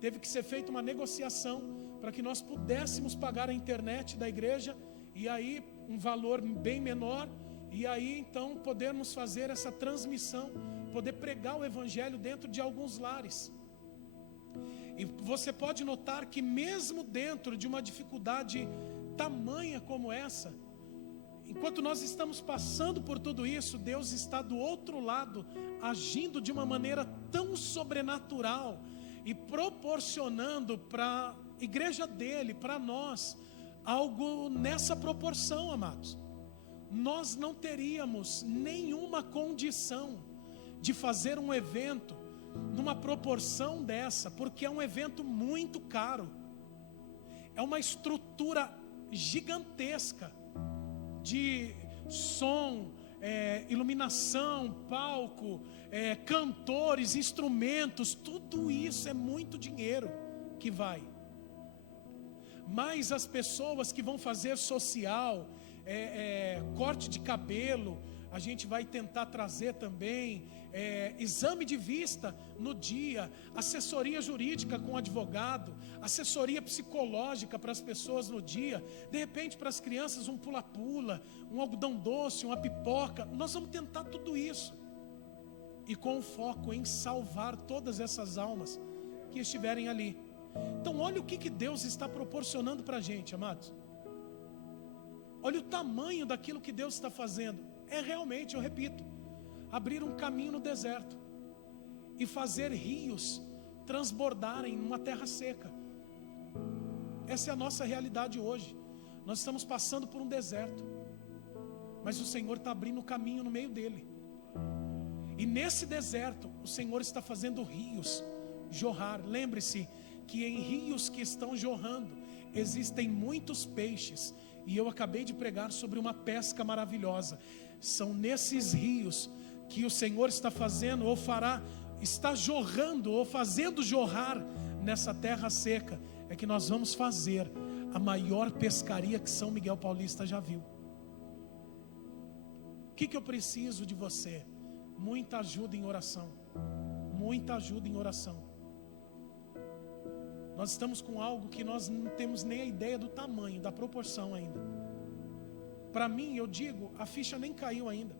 Teve que ser feita uma negociação para que nós pudéssemos pagar a internet da igreja, e aí um valor bem menor, e aí então podermos fazer essa transmissão, poder pregar o evangelho dentro de alguns lares. E você pode notar que mesmo dentro de uma dificuldade tamanha como essa, enquanto nós estamos passando por tudo isso, Deus está do outro lado, agindo de uma maneira tão sobrenatural e proporcionando para a igreja dele, para nós, algo nessa proporção, amados. Nós não teríamos nenhuma condição de fazer um evento numa proporção dessa, porque é um evento muito caro. É uma estrutura gigantesca de som, iluminação, palco, cantores, instrumentos, tudo isso é muito dinheiro que vai. Mas as pessoas que vão fazer social, corte de cabelo, a gente vai tentar trazer também, exame de vista no dia, assessoria jurídica com advogado, assessoria psicológica para as pessoas no dia, de repente para as crianças um pula-pula, um algodão doce, uma pipoca. Nós vamos tentar tudo isso, e com o foco em salvar todas essas almas que estiverem ali. Então olha o que Deus está proporcionando para a gente, amados. Olha o tamanho daquilo que Deus está fazendo. É realmente, eu repito, abrir um caminho no deserto e fazer rios transbordarem numa terra seca. Essa é a nossa realidade hoje. Nós estamos passando por um deserto, mas o Senhor está abrindo um caminho no meio dele. E nesse deserto, o Senhor está fazendo rios jorrar. Lembre-se que em rios que estão jorrando, existem muitos peixes. E eu acabei de pregar sobre uma pesca maravilhosa. São nesses rios que o Senhor está fazendo, ou fará, está jorrando, ou fazendo jorrar nessa terra seca, é que nós vamos fazer a maior pescaria que São Miguel Paulista já viu. O que eu preciso de você? Muita ajuda em oração. Muita ajuda em oração. Nós estamos com algo que nós não temos nem a ideia do tamanho, da proporção ainda. Para mim, eu digo, a ficha nem caiu ainda.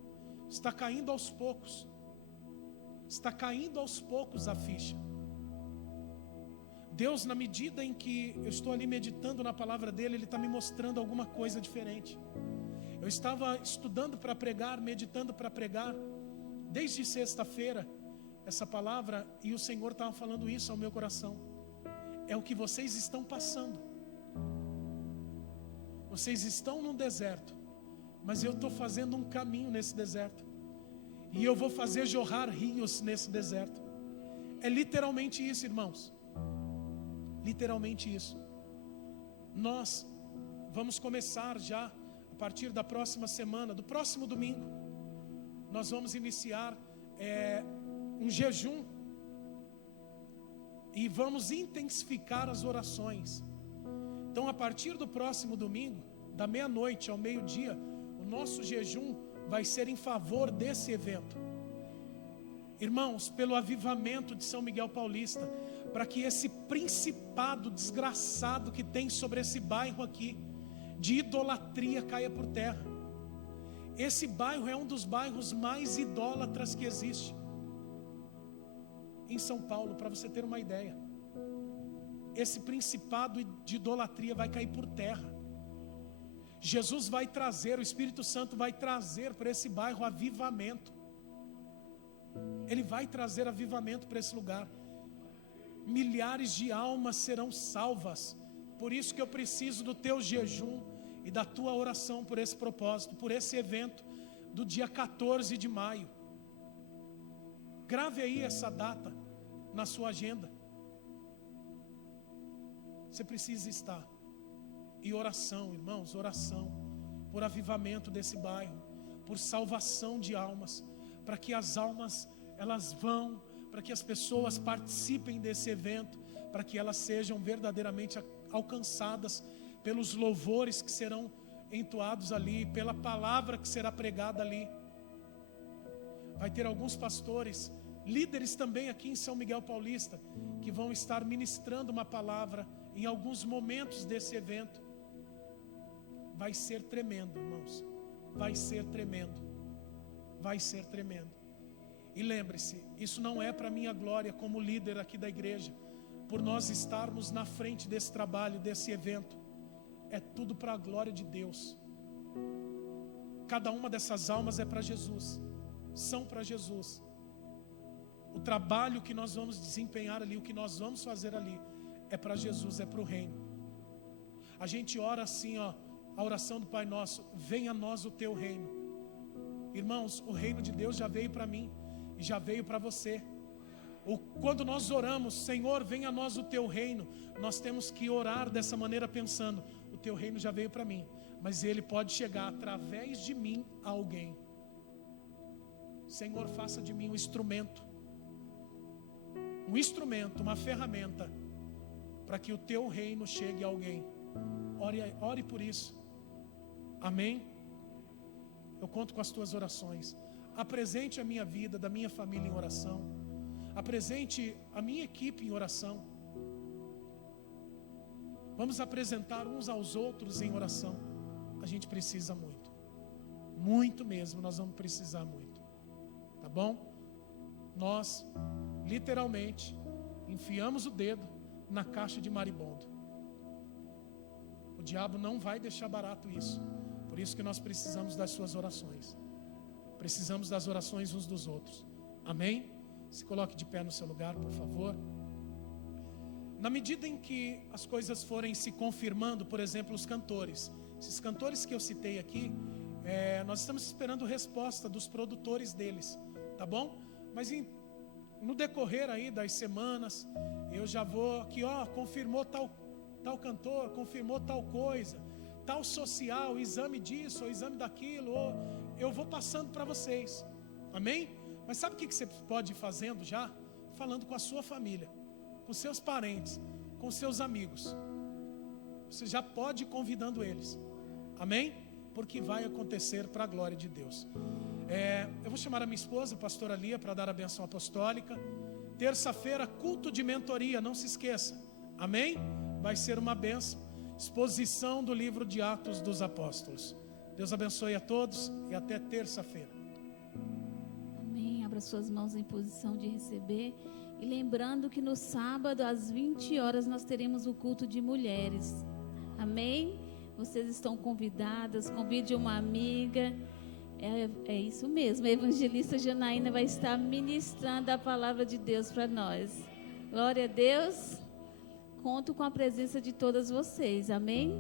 Está caindo aos poucos. Está caindo aos poucos a ficha. Deus, na medida em que eu estou ali meditando na palavra dele, Ele está me mostrando alguma coisa diferente. Eu estava estudando para pregar, meditando para pregar, desde sexta-feira, essa palavra, e o Senhor estava falando isso ao meu coração. É o que vocês estão passando. Vocês estão num deserto, mas eu estou fazendo um caminho nesse deserto, e eu vou fazer jorrar rios nesse deserto. É literalmente isso, irmãos. Literalmente isso. Nós vamos começar já, a partir da próxima semana, do próximo domingo, nós vamos iniciar um jejum, e vamos intensificar as orações. Então, a partir do próximo domingo, da meia-noite ao meio-dia, o nosso jejum vai ser em favor desse evento. Irmãos, pelo avivamento de São Miguel Paulista, para que esse principado desgraçado que tem sobre esse bairro aqui, de idolatria, caia por terra. Esse bairro é um dos bairros mais idólatras que existe em São Paulo, para você ter uma ideia. Esse principado de idolatria vai cair por terra. Jesus vai trazer, o Espírito Santo vai trazer para esse bairro avivamento. Ele vai trazer avivamento para esse lugar. Milhares de almas serão salvas. Por isso que eu preciso do teu jejum e da tua oração por esse propósito, por esse evento do dia 14 de maio. Grave aí essa data na sua agenda. Você precisa estar. E oração, irmãos, oração por avivamento desse bairro, por salvação de almas, para que as almas elas vão, para que as pessoas participem desse evento, para que elas sejam verdadeiramente alcançadas pelos louvores que serão entoados ali, pela palavra que será pregada ali. Vai ter alguns pastores, líderes também aqui em São Miguel Paulista, que vão estar ministrando uma palavra em alguns momentos desse evento. Vai ser tremendo, irmãos. Vai ser tremendo. Vai ser tremendo. E lembre-se, isso não é para minha glória como líder aqui da igreja, por nós estarmos na frente desse trabalho, desse evento. É tudo para a glória de Deus. Cada uma dessas almas é para Jesus. São para Jesus. O trabalho que nós vamos desempenhar ali, o que nós vamos fazer ali, é para Jesus, é para o reino. A gente ora assim, ó, a oração do Pai Nosso: venha a nós o teu reino. Irmãos, o reino de Deus já veio para mim e já veio para você. Quando nós oramos, Senhor, venha a nós o teu reino, nós temos que orar dessa maneira pensando: o teu reino já veio para mim, mas ele pode chegar através de mim a alguém. Senhor, faça de mim um instrumento, uma ferramenta, para que o teu reino chegue a alguém. Ore por isso. Amém? Eu conto com as tuas orações. Apresente a minha vida, da minha família em oração. Apresente a minha equipe em oração. Vamos apresentar uns aos outros em oração. A gente precisa muito. Muito mesmo, nós vamos precisar muito. Tá bom? Nós, literalmente, enfiamos o dedo na caixa de maribondo. O diabo não vai deixar barato isso. Por isso que nós precisamos das suas orações. Precisamos das orações uns dos outros. Amém? Se coloque de pé no seu lugar, por favor. Na medida em que as coisas forem se confirmando, por exemplo, os cantores. Esses cantores que eu citei aqui, nós estamos esperando resposta dos produtores deles. Tá bom? Mas no decorrer aí das semanas, eu já vou aqui, ó, confirmou tal cantor, confirmou tal coisa, tal social, exame disso, ou exame daquilo, ou eu vou passando para vocês. Amém? Mas sabe o que você pode ir fazendo já? Falando com a sua família, com seus parentes, com seus amigos. Você já pode ir convidando eles. Amém? Porque vai acontecer para a glória de Deus. Eu vou chamar a minha esposa, a pastora Lia, para dar a bênção apostólica. Terça-feira, culto de mentoria, não se esqueça. Amém? Vai ser uma bênção. Exposição do livro de Atos dos Apóstolos. Deus abençoe a todos e até terça-feira. Amém. Abra suas mãos em posição de receber. E lembrando que no sábado, às 20 horas, nós teremos o culto de mulheres. Amém? Vocês estão convidadas, convide uma amiga. É isso mesmo, a evangelista Janaína vai estar ministrando a palavra de Deus para nós. Glória a Deus. Conto com a presença de todas vocês, amém?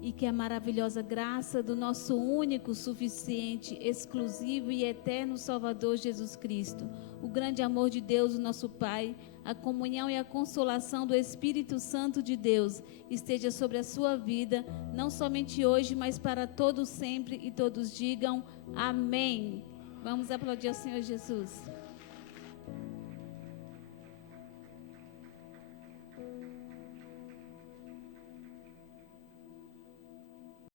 E que a maravilhosa graça do nosso único, suficiente, exclusivo e eterno Salvador Jesus Cristo, o grande amor de Deus, o nosso Pai, a comunhão e a consolação do Espírito Santo de Deus esteja sobre a sua vida, não somente hoje, mas para todos sempre, e todos digam amém. Vamos aplaudir ao Senhor Jesus.